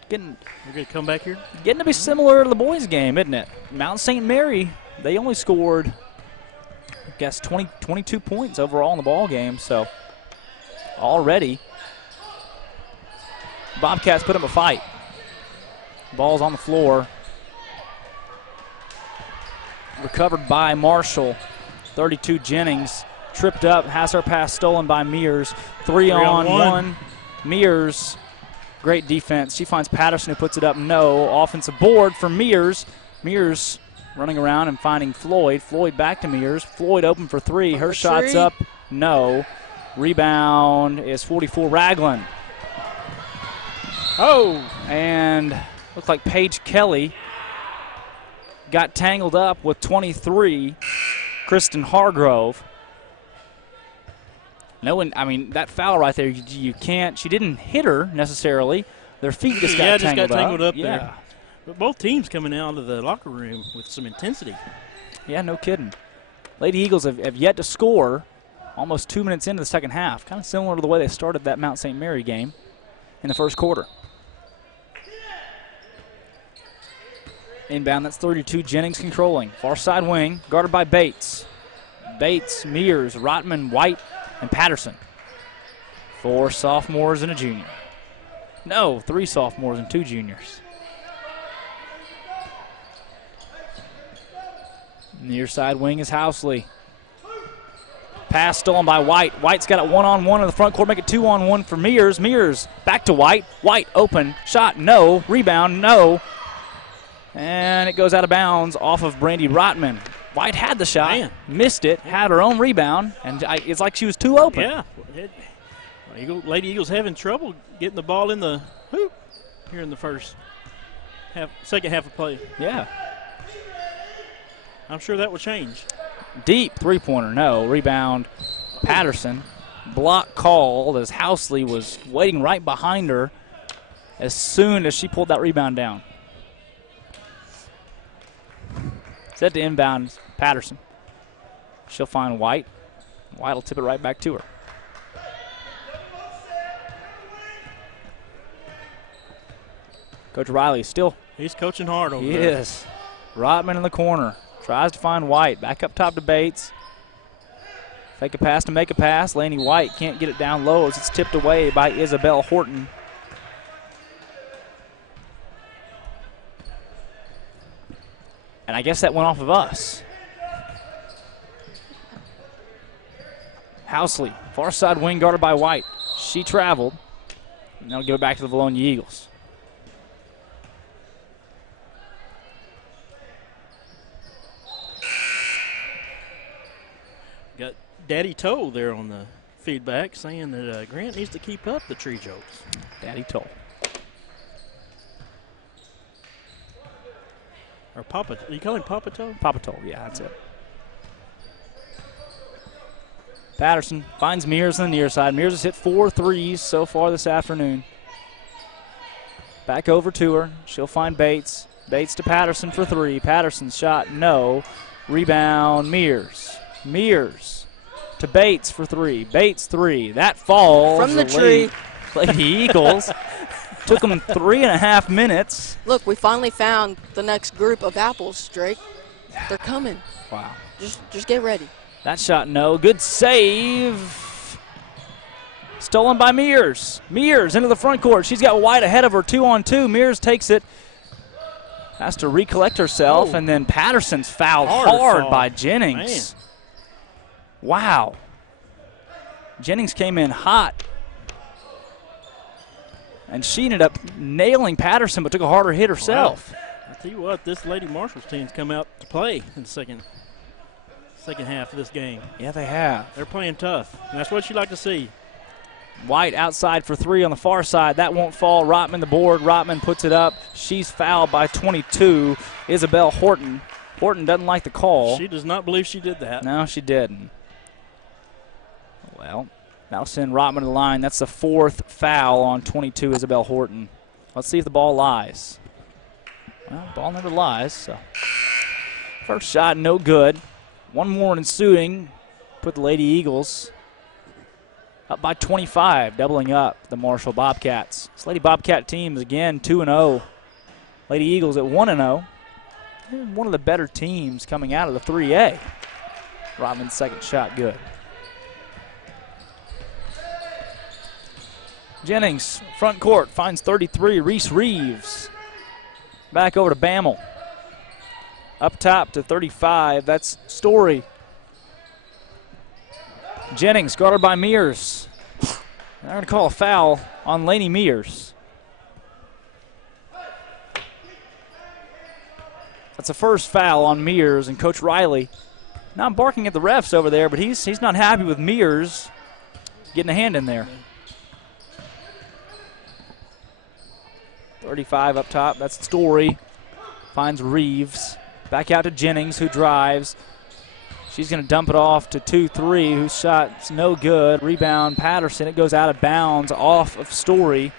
We're going to come back here? Getting to be similar to the boys' game, isn't it? Mount St. Mary, they only scored, I guess, 22 points overall in the ball game. So already, Bobcats put up a fight. Ball's on the floor. Recovered by Marshall. 32 Jennings. Tripped up, has her pass stolen by Mears. 3-on-1. Mears, great defense. She finds Patterson, who puts it up. No. Offensive board for Mears. Mears running around and finding Floyd. Floyd back to Mears. Floyd open for 3. Her shot's up. No. Rebound is 44 Ragland. Oh, and looks like Paige Kelly got tangled up with 23, Kristen Hargrove. No one, I mean, that foul right there, you can't, she didn't hit her necessarily. Their feet just got tangled up. There. But both teams coming out of the locker room with some intensity. Yeah, no kidding. Lady Eagles have yet to score almost 2 minutes into the second half. Kind of similar to the way they started that Mount St. Mary game in the first quarter. Inbound, that's 32, Jennings controlling. Far side wing, guarded by Bates. Bates, Mears, Rotman, White, and Patterson. 4 sophomores and a junior. No, 3 sophomores and 2 juniors. Near side wing is Housley. Pass stolen by White. White's got it 1-on-1 in the front court. Make it 2-on-1 for Mears. Mears back to White. White open. Shot, no. Rebound, no. And it goes out of bounds off of Brandy Rotman. White had the shot, missed it, had her own rebound, and it's like she was too open. Yeah. Lady Eagles having trouble getting the ball in the hoop here in the second half of play. Yeah. I'm sure that will change. Deep three-pointer, no. Rebound, Patterson. Block called as Housley was waiting right behind her as soon as she pulled that rebound down. Set to inbound Patterson. She'll find White. White will tip it right back to her. Coach Riley still. He's coaching hard over there. He is. Rotman in the corner. Tries to find White. Back up top to Bates. Fake a pass to make a pass. Laney White can't get it down low as it's tipped away by Isabel Horton. And I guess that went off of us. Housley, far side wing guarded by White. She traveled. And they'll give it back to the Vilonia Eagles. Got Daddy Toll there on the feedback saying that Grant needs to keep up the tree jokes. Daddy Toll. Or Papa, you call him Papa Toe? Papa Toll, yeah, that's it. Patterson finds Mears on the near side. Mears has hit 4 threes so far this afternoon. Back over to her. She'll find Bates. Bates to Patterson for 3. Patterson's shot, no. Rebound, Mears. Mears to Bates for 3. Bates 3. That falls. From the tree. Lady Eagles. Took them 3.5 minutes. Look, we finally found the next group of apples, Drake. They're coming. Wow. Just get ready. That shot, no. Good save. Stolen by Mears. Mears into the front court. She's got White ahead of her, 2-on-2. Mears takes it Has to recollect herself, and then Patterson's fouled hard by Jennings. Man. Wow. Jennings came in hot. And she ended up nailing Patterson, but took a harder hit herself. Wow. I tell you what, this Lady Marshall's team's come out to play in the second half of this game. Yeah, they have. They're playing tough, and that's what you like to see. White outside for 3 on the far side. That won't fall. Rotman the board. Rotman puts it up. She's fouled by 22. Isabel Horton. Horton doesn't like the call. She does not believe she did that. No, she didn't. Well, that'll send Rotman to the line. That's the 4th foul on 22, Isabel Horton. Let's see if the ball lies. Well, ball never lies. So. First shot, no good. One more ensuing. Put the Lady Eagles up by 25, doubling up the Marshall Bobcats. This Lady Bobcat team is again 2-0. Lady Eagles at 1-0. One of the better teams coming out of the 3A. Rotman's second shot good. Jennings, front court, finds 33. Reese Reeves. Back over to Bammel. Up top to 35. That's Story. Jennings guarded by Mears. They're going to call a foul on Lainey Mears. That's the first foul on Mears, and Coach Riley not barking at the refs over there, but he's not happy with Mears getting a hand in there. 35 up top, that's Story. Finds Reeves. Back out to Jennings, who drives. She's going to dump it off to 2-3, whose shot's no good. Rebound, Patterson. It goes out of bounds off of Story.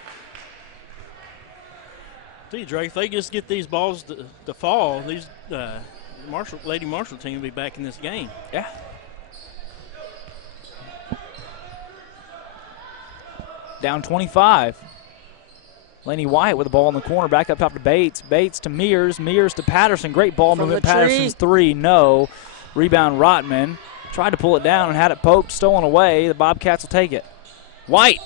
See, Drake, if they just get these balls to fall, these Lady Marshall team will be back in this game. Yeah. Down 25. Laney White with the ball in the corner, back up top to Bates. Bates to Mears. Mears to Patterson. Great ball movement. Patterson's 3, no. Rebound Rotman. Tried to pull it down and had it poked, stolen away. The Bobcats will take it. White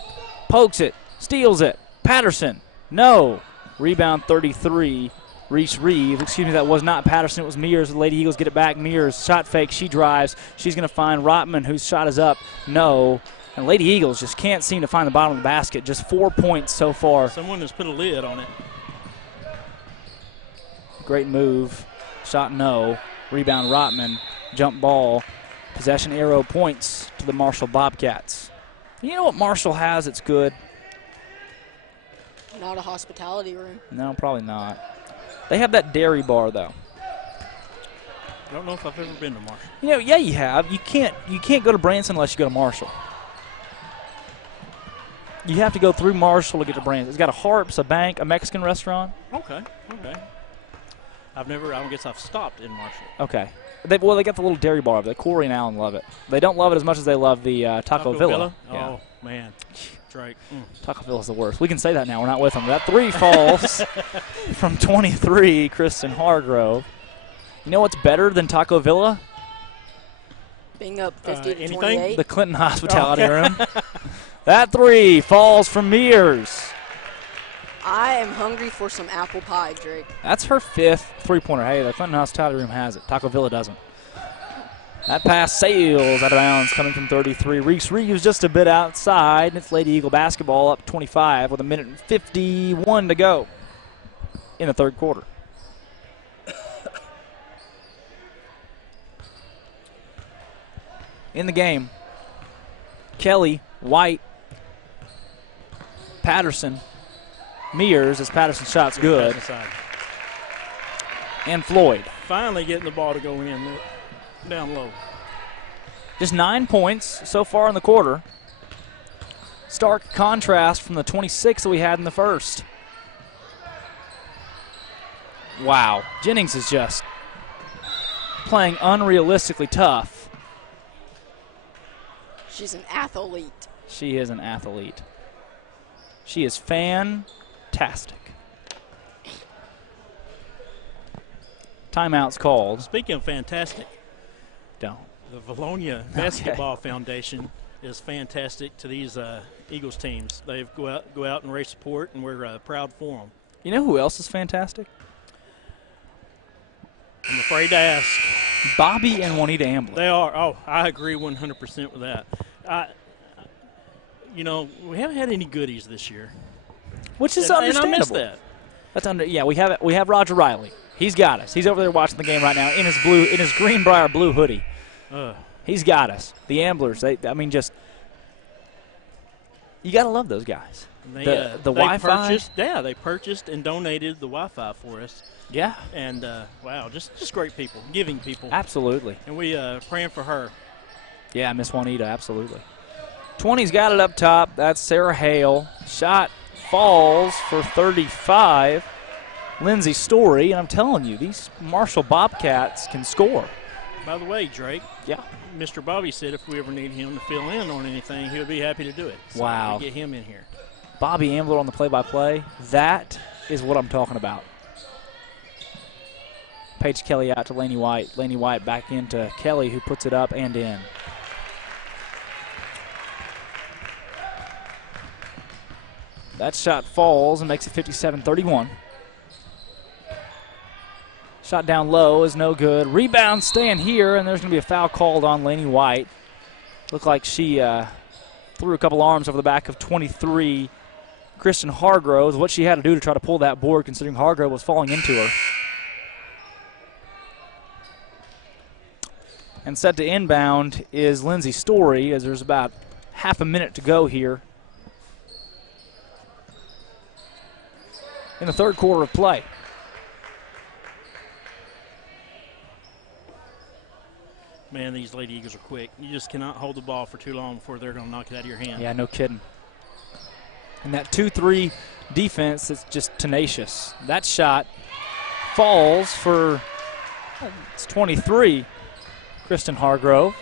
pokes it, steals it. Patterson, no. Rebound 33. Reese Reeves. Excuse me, that was not Patterson. It was Mears. The Lady Eagles get it back. Mears, shot fake. She drives. She's going to find Rotman, whose shot is up. No. And Lady Eagles just can't seem to find the bottom of the basket. Just 4 points so far. Someone has put a lid on it. Great move. Shot no. Rebound Rotman. Jump ball. Possession arrow points to the Marshall Bobcats. You know what Marshall has that's good? Not a hospitality room. No, probably not. They have that dairy bar, though. I don't know if I've ever been to Marshall. You know, yeah, you have. You can't go to Branson unless you go to Marshall. You have to go through Marshall to get to Branson. It's got a Harps, a bank, a Mexican restaurant. Okay. I don't guess I've stopped in Marshall. Okay. They got the little dairy bar over there. Corey and Allen love it. They don't love it as much as they love the Taco Villa. Yeah. Oh, man. Drake. Taco Villa's the worst. We can say that now. We're not with them. That 3 falls from 23, Kristen Hargrove. You know what's better than Taco Villa? Being up 50 to anything? 28. The Clinton Hospitality Room. That 3 falls from Mears. I am hungry for some apple pie, Drake. That's her 5th three-pointer. Hey, the Clinton Hospitality Room has it. Taco Villa doesn't. That pass sails out of bounds coming from 33. Reese Reeves just a bit outside. It's Lady Eagle basketball up 25 with 1:51 to go in the third quarter. In the game, Kelly, White, Patterson, Mears, as Patterson's shot's good, and Floyd. Finally getting the ball to go in down low. Just 9 points so far in the quarter. Stark contrast from the 26 that we had in the first. Wow. Jennings is just playing unrealistically tough. She's an athlete. She is an athlete. She is fantastic. Timeout's called. Speaking of fantastic, Don't. the Vilonia Basketball Foundation is fantastic to these Eagles teams. They go out and raise support, and we're proud for them. You know who else is fantastic? I'm afraid to ask. Bobby and Juanita Ambler. They are. Oh, I agree 100% with that. We haven't had any goodies this year. Which is And understandable. I miss that. That's we have Roger Riley. He's got us. He's over there watching the game right now in his Greenbrier blue hoodie. He's got us. The Amblers, you got to love those guys. The Wi-Fi. They purchased and donated the Wi-Fi for us. Yeah. And, wow, just great people, giving people. Absolutely. And we praying for her. Yeah, Miss Juanita, absolutely. 20's got it up top. That's Sarah Hale. Shot falls for 35. Lindsay Story, and I'm telling you, these Marshall Bobcats can score. By the way, Drake. Yeah. Mr. Bobby said if we ever need him to fill in on anything, he would be happy to do it. So wow. We get him in here. Bobby Ambler on the play-by-play. That is what I'm talking about. Paige Kelly out to Laney White. Laney White back into Kelly, who puts it up and in. That shot falls and makes it 57-31. Shot down low is no good. Rebound staying here, and there's going to be a foul called on Laney White. Looked like she threw a couple arms over the back of 23, Kristen Hargrove. What she had to do to try to pull that board, considering Hargrove was falling into her. And set to inbound is Lindsay Story, as there's about half a minute to go here in the third quarter of play. Man, these Lady Eagles are quick. You just cannot hold the ball for too long before they're going to knock it out of your hand. Yeah, no kidding. And that 2-3 defense is just tenacious. That shot falls for, it's 23, Kristen Hargrove.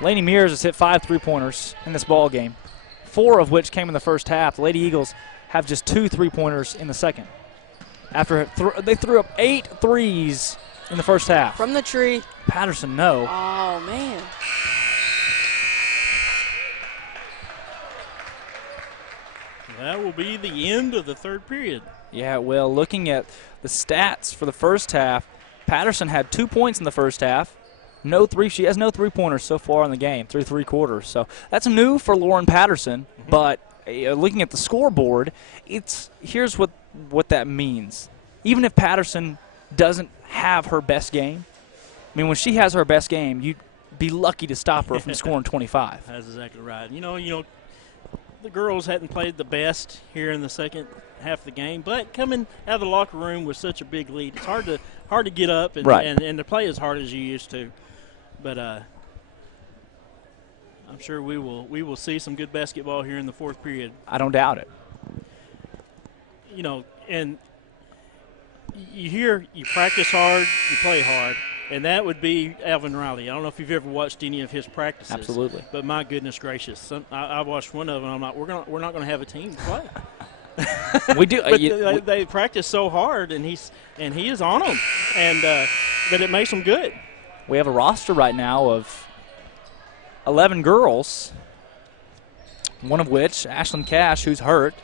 Lainey Mears has hit 5 3-pointers in this ball game, 4 of which came in the first half. The Lady Eagles have just 2 3-pointers in the second. After they threw up 8 threes in the first half. From the tree. Patterson, no. Oh, man. That will be the end of the third period. Yeah, well, looking at the stats for the first half, Patterson had 2 points in the first half. She has no 3-pointers so far in the game through 3 quarters. So that's new for Lauren Patterson. Mm-hmm. But looking at the scoreboard, here's what that means. Even if Patterson doesn't have her best game, I mean, when she has her best game, you'd be lucky to stop her from scoring 25. That's exactly right. You know, the girls hadn't played the best here in the second half of the game, but coming out of the locker room with such a big lead, it's hard to get up and, right. and to play as hard as you used to. But I'm sure we will see some good basketball here in the fourth period. I don't doubt it. You know, and you practice hard, you play hard, and that would be Alvin Riley. I don't know if you've ever watched any of his practices. Absolutely. But my goodness gracious, I watched one of them. I'm like, we're not going to have a team to play. We do. But they practice so hard, and he is on them, and but it makes them good. We have a roster right now of 11 girls, one of which, Ashlyn Cash, who's hurt.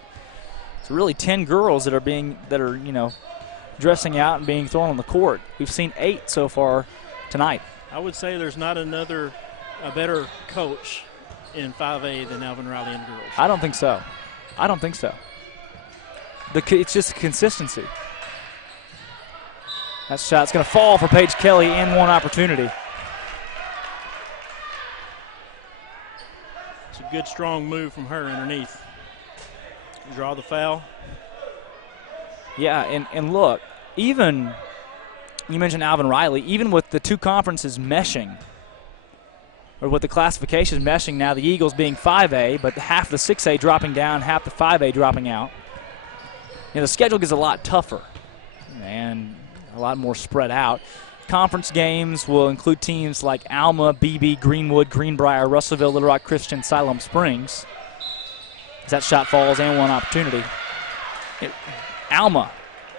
It's really 10 girls that are dressing out and being thrown on the court. We've seen 8 so far tonight. I would say there's not a better coach in 5A than Alvin Riley and girls. I don't think so. It's just consistency. That shot's going to fall for Paige Kelly in one opportunity. It's a good, strong move from her underneath. Draw the foul. Yeah, and look, even you mentioned Alvin Riley, even with the 2 conferences meshing, or with the classifications meshing now, the Eagles being 5A, but half the 6A dropping down, half the 5A dropping out, the schedule gets a lot tougher and a lot more spread out. Conference games will include teams like Alma, BB, Greenwood, Greenbrier, Russellville, Little Rock Christian, Siloam Springs. As that shot falls and one opportunity. Alma,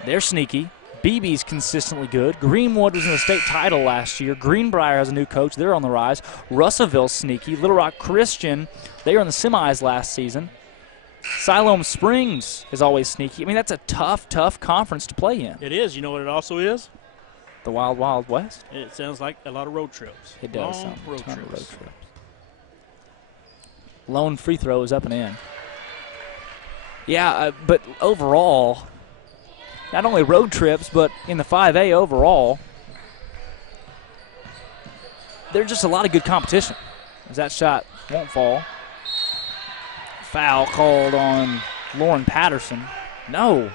they're sneaky. BB's consistently good. Greenwood was in the state title last year. Greenbrier has a new coach. They're on the rise. Russellville's sneaky. Little Rock Christian, they were in the semis last season. Siloam Springs is always sneaky. I mean, that's a tough conference to play in. It is. You know what it also is? The Wild Wild West? It sounds like a lot of road trips. It does Long sound road a ton of trips. road trips. Lone free throw is up and in. Yeah, but overall, not only road trips, but in the 5A overall, there's just a lot of good competition. As that shot won't fall. Foul called on Lauren Patterson. No.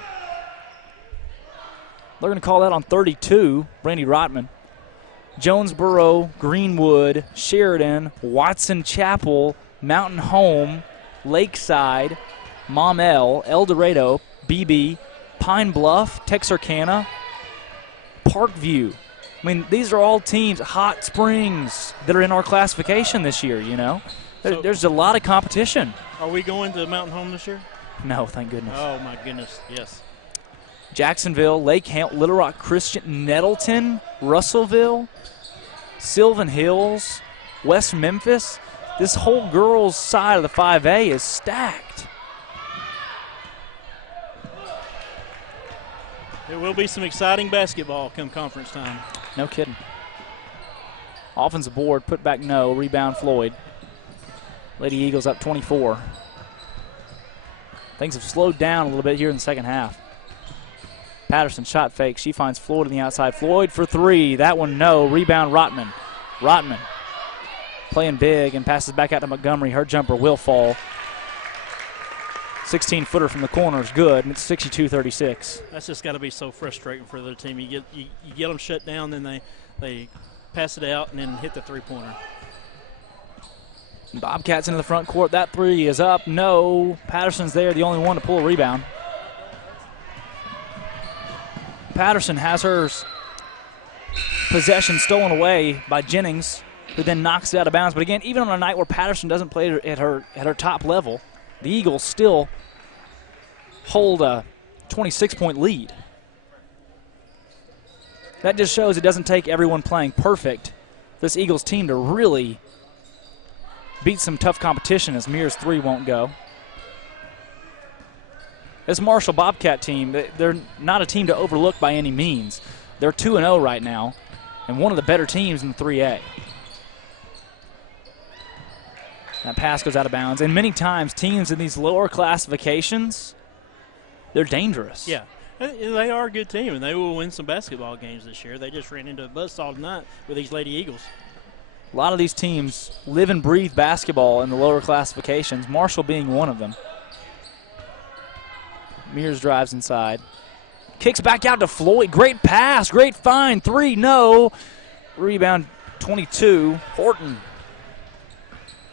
They're going to call that on 32, Brandy Rotman. Jonesboro, Greenwood, Sheridan, Watson Chapel, Mountain Home, Lakeside, Maumelle, El Dorado, BB, Pine Bluff, Texarkana, Parkview. I mean, these are all teams, Hot Springs, that are in our classification this year, you know. There's a lot of competition. Are we going to Mountain Home this year? No, thank goodness. Oh, my goodness, yes. Jacksonville, Lake Hamilton, Little Rock Christian, Nettleton, Russellville, Sylvan Hills, West Memphis. This whole girls' side of the 5A is stacked. There will be some exciting basketball come conference time. No kidding. Offensive board, put back no, rebound Floyd. Lady Eagles up 24. Things have slowed down a little bit here in the second half. Patterson shot fake. She finds Floyd on the outside. Floyd for three. That one no. Rebound Rotman. Rotman playing big and passes back out to Montgomery. Her jumper will fall. 16-footer from the corner is good, and it's 62-36. That's just got to be so frustrating for the team. You get them shut down, then they pass it out and then hit the three-pointer. Bobcats into the front court. That three is up. No. Patterson's there, the only one to pull a rebound. Patterson has her possession stolen away by Jennings, who then knocks it out of bounds. But again, even on a night where Patterson doesn't play at her top level, the Eagles still hold a 26-point lead. That just shows it doesn't take everyone playing perfect for this Eagles team to really beat some tough competition, as Mears' three won't go. This Marshall Bobcat team, they're not a team to overlook by any means. They're 2-0 right now and one of the better teams in the 3A. That pass goes out of bounds. And many times teams in these lower classifications, they're dangerous. Yeah, they are a good team, and they will win some basketball games this year. They just ran into a buzzsaw tonight with these Lady Eagles. A lot of these teams live and breathe basketball in the lower classifications, Marshall being one of them. Mears drives inside. Kicks back out to Floyd. Great pass, great find. Three, no. Rebound 22, Horton.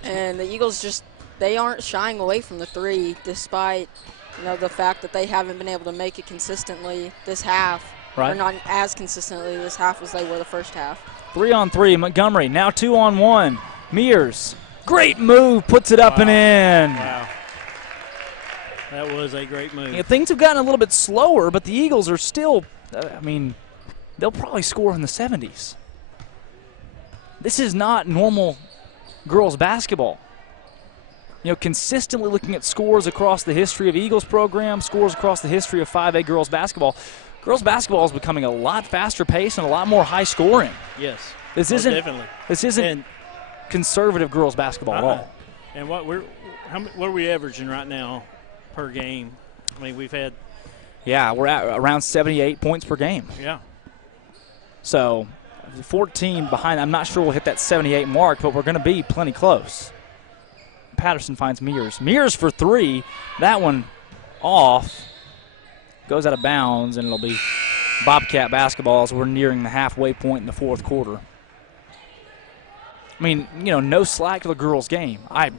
And the Eagles they aren't shying away from the three, despite the fact that they haven't been able to make it consistently this half. Right. Or not as consistently this half as they were the first half. 3-on-3, Montgomery. Now 2-on-1. Mears. Great move, puts it up and in. Wow. That was a great move. Yeah, things have gotten a little bit slower, but the Eagles are still, they'll probably score in the 70s. This is not normal girls basketball. Consistently looking at scores across the history of Eagles program, scores across the history of 5A girls basketball. Girls basketball is becoming a lot faster paced and a lot more high scoring. Yes. This isn't conservative girls basketball at all. And what are we averaging right now per game? I mean, we've had. Yeah, we're at around 78 points per game. Yeah. So 14 behind. I'm not sure we'll hit that 78 mark, but we're going to be plenty close. Patterson finds Mears. Mears for three. That one off. Goes out of bounds, and it'll be Bobcat basketball as we're nearing the halfway point in the fourth quarter. I mean, no slack to the girls' game. I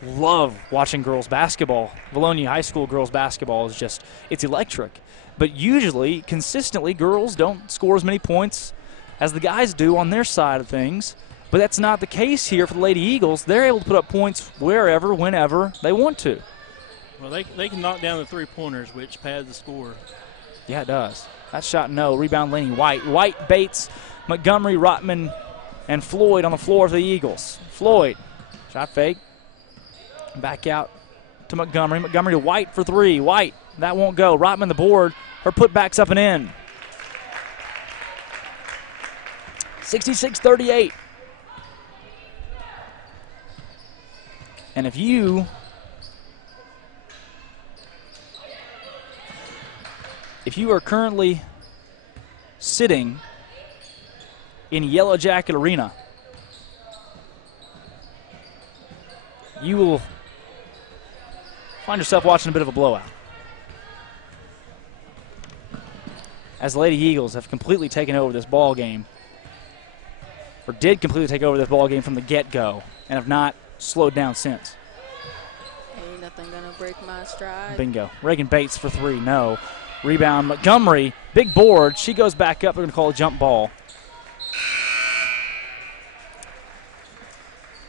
love watching girls' basketball. Vilonia High School girls' basketball is it's electric. But usually, consistently, girls don't score as many points as the guys do on their side of things. But that's not the case here for the Lady Eagles. They're able to put up points wherever, whenever they want to. Well, they can knock down the three-pointers, which pads the score. Yeah, it does. That shot, no. Rebound, Laney White. White baits Montgomery, Rotman, and Floyd on the floor for the Eagles. Floyd, shot fake. Back out to Montgomery. Montgomery to White for three. White, that won't go. Rotman the board. Her putback's up and in. 66-38. And if you are currently sitting in Yellow Jacket Arena, you will find yourself watching a bit of a blowout, as the Lady Eagles have completely taken over this ball game, or did completely take over this ball game from the get-go, and have not slowed down since. Ain't nothing gonna break my stride. Bingo. Reagan Bates for 3, no. Rebound, Montgomery, big board. She goes back up. They're going to call a jump ball.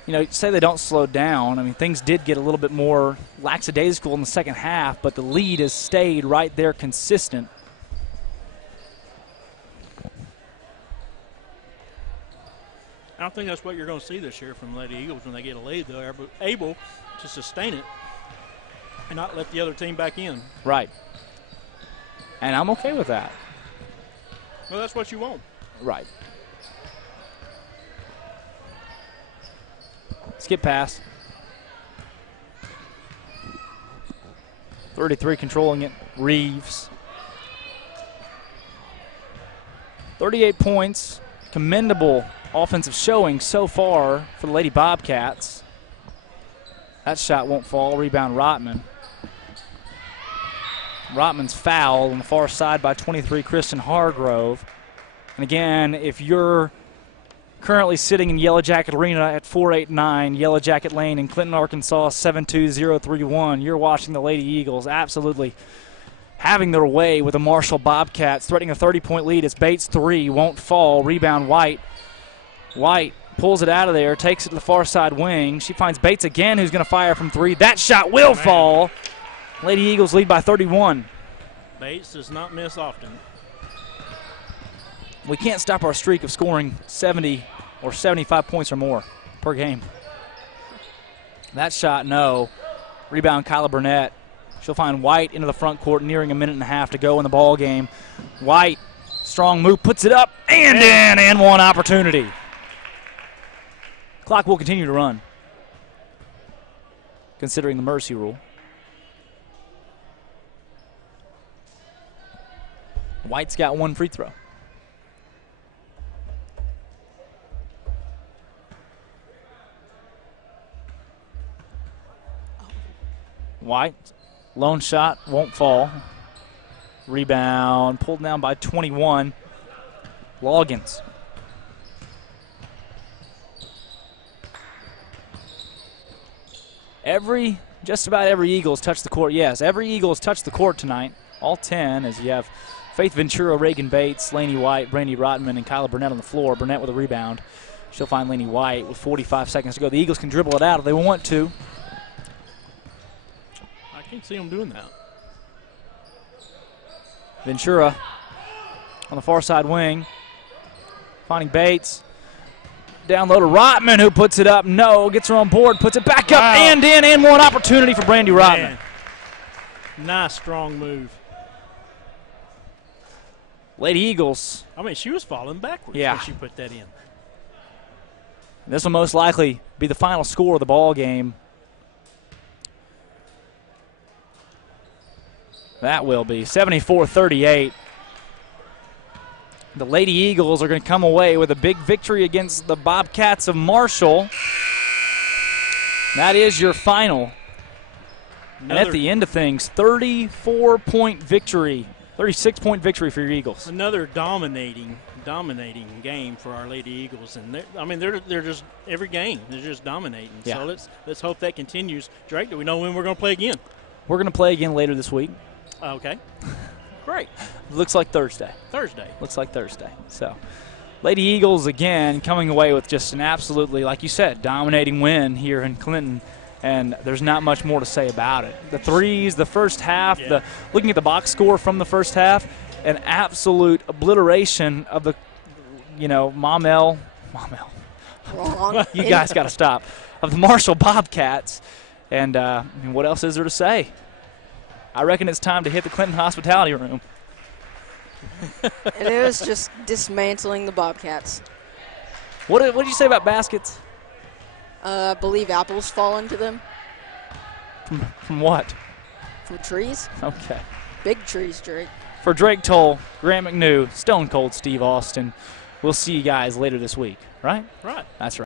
You know, say they don't slow down. I mean, things did get a little bit more lackadaisical in the second half, but the lead has stayed right there consistent. I don't think that's what you're going to see this year from Lady Eagles when they get a lead. They're able to sustain it and not let the other team back in. Right. And I'm okay with that. Well, that's what you want. Right. Skip pass. 33 controlling it. Reeves. 38 points. Commendable offensive showing so far for the Lady Bobcats. That shot won't fall. Rebound Rotman. Rotman's foul on the far side by 23, Kristen Hargrove. And again, if you're currently sitting in Yellow Jacket Arena at 489 Yellow Jacket Lane in Clinton, Arkansas, 72031, you're watching the Lady Eagles absolutely having their way with the Marshall Bobcats, threatening a 30-point lead as Bates 3 won't fall. Rebound White. White pulls it out of there, takes it to the far side wing. She finds Bates again, who's going to fire from 3. That shot will fall. Lady Eagles lead by 31. Bates does not miss often. We can't stop our streak of scoring 70 or 75 points or more per game. That shot, no. Rebound, Kyla Burnett. She'll find White into the front court, nearing a minute and a half to go in the ball game. White, strong move, puts it up and in, and one opportunity. Clock will continue to run, considering the mercy rule. White's got one free throw. White, lone shot, won't fall. Rebound, pulled down by 21. Loggins. Just about every Eagles touched the court. Yes, every Eagles touched the court tonight. All 10, as you have Faith Ventura, Reagan Bates, Laney White, Brandy Rotman, and Kyla Burnett on the floor. Burnett with a rebound. She'll find Laney White with 45 seconds to go. The Eagles can dribble it out if they want to. I can't see them doing that. Ventura on the far side wing. Finding Bates. Down low to Rotman, who puts it up. No, gets her on board, puts it back up and in, and one opportunity for Brandy Rotman. Man. Nice, strong move. Lady Eagles. I mean, she was falling backwards when she put that in. This will most likely be the final score of the ball game. That will be 74-38. The Lady Eagles are going to come away with a big victory against the Bobcats of Marshall. That is your final. And at the end of things, 34-point victory, 36-point victory for your Eagles. Another dominating game for our Lady Eagles, and they're just every game they're just dominating. Yeah. So let's hope that continues. Drake, do we know when we're going to play again? We're going to play again later this week. Okay, great. Looks like Thursday. Looks like Thursday. So, Lady Eagles again coming away with just an absolutely, like you said, dominating win here in Clinton. And there's not much more to say about it. The threes, the first half, looking at the box score from the first half, an absolute obliteration of the, Maumelle. You guys got to stop. Of the Marshall Bobcats. And what else is there to say? I reckon it's time to hit the Clinton Hospitality Room. It is just dismantling the Bobcats. What did you say about baskets? I believe apples fall into them From what? from trees. Okay. Big trees, Drake. For Drake Toll, Grant McNew, Stone Cold Steve Austin, we'll see you guys later this week, right? Right. That's right.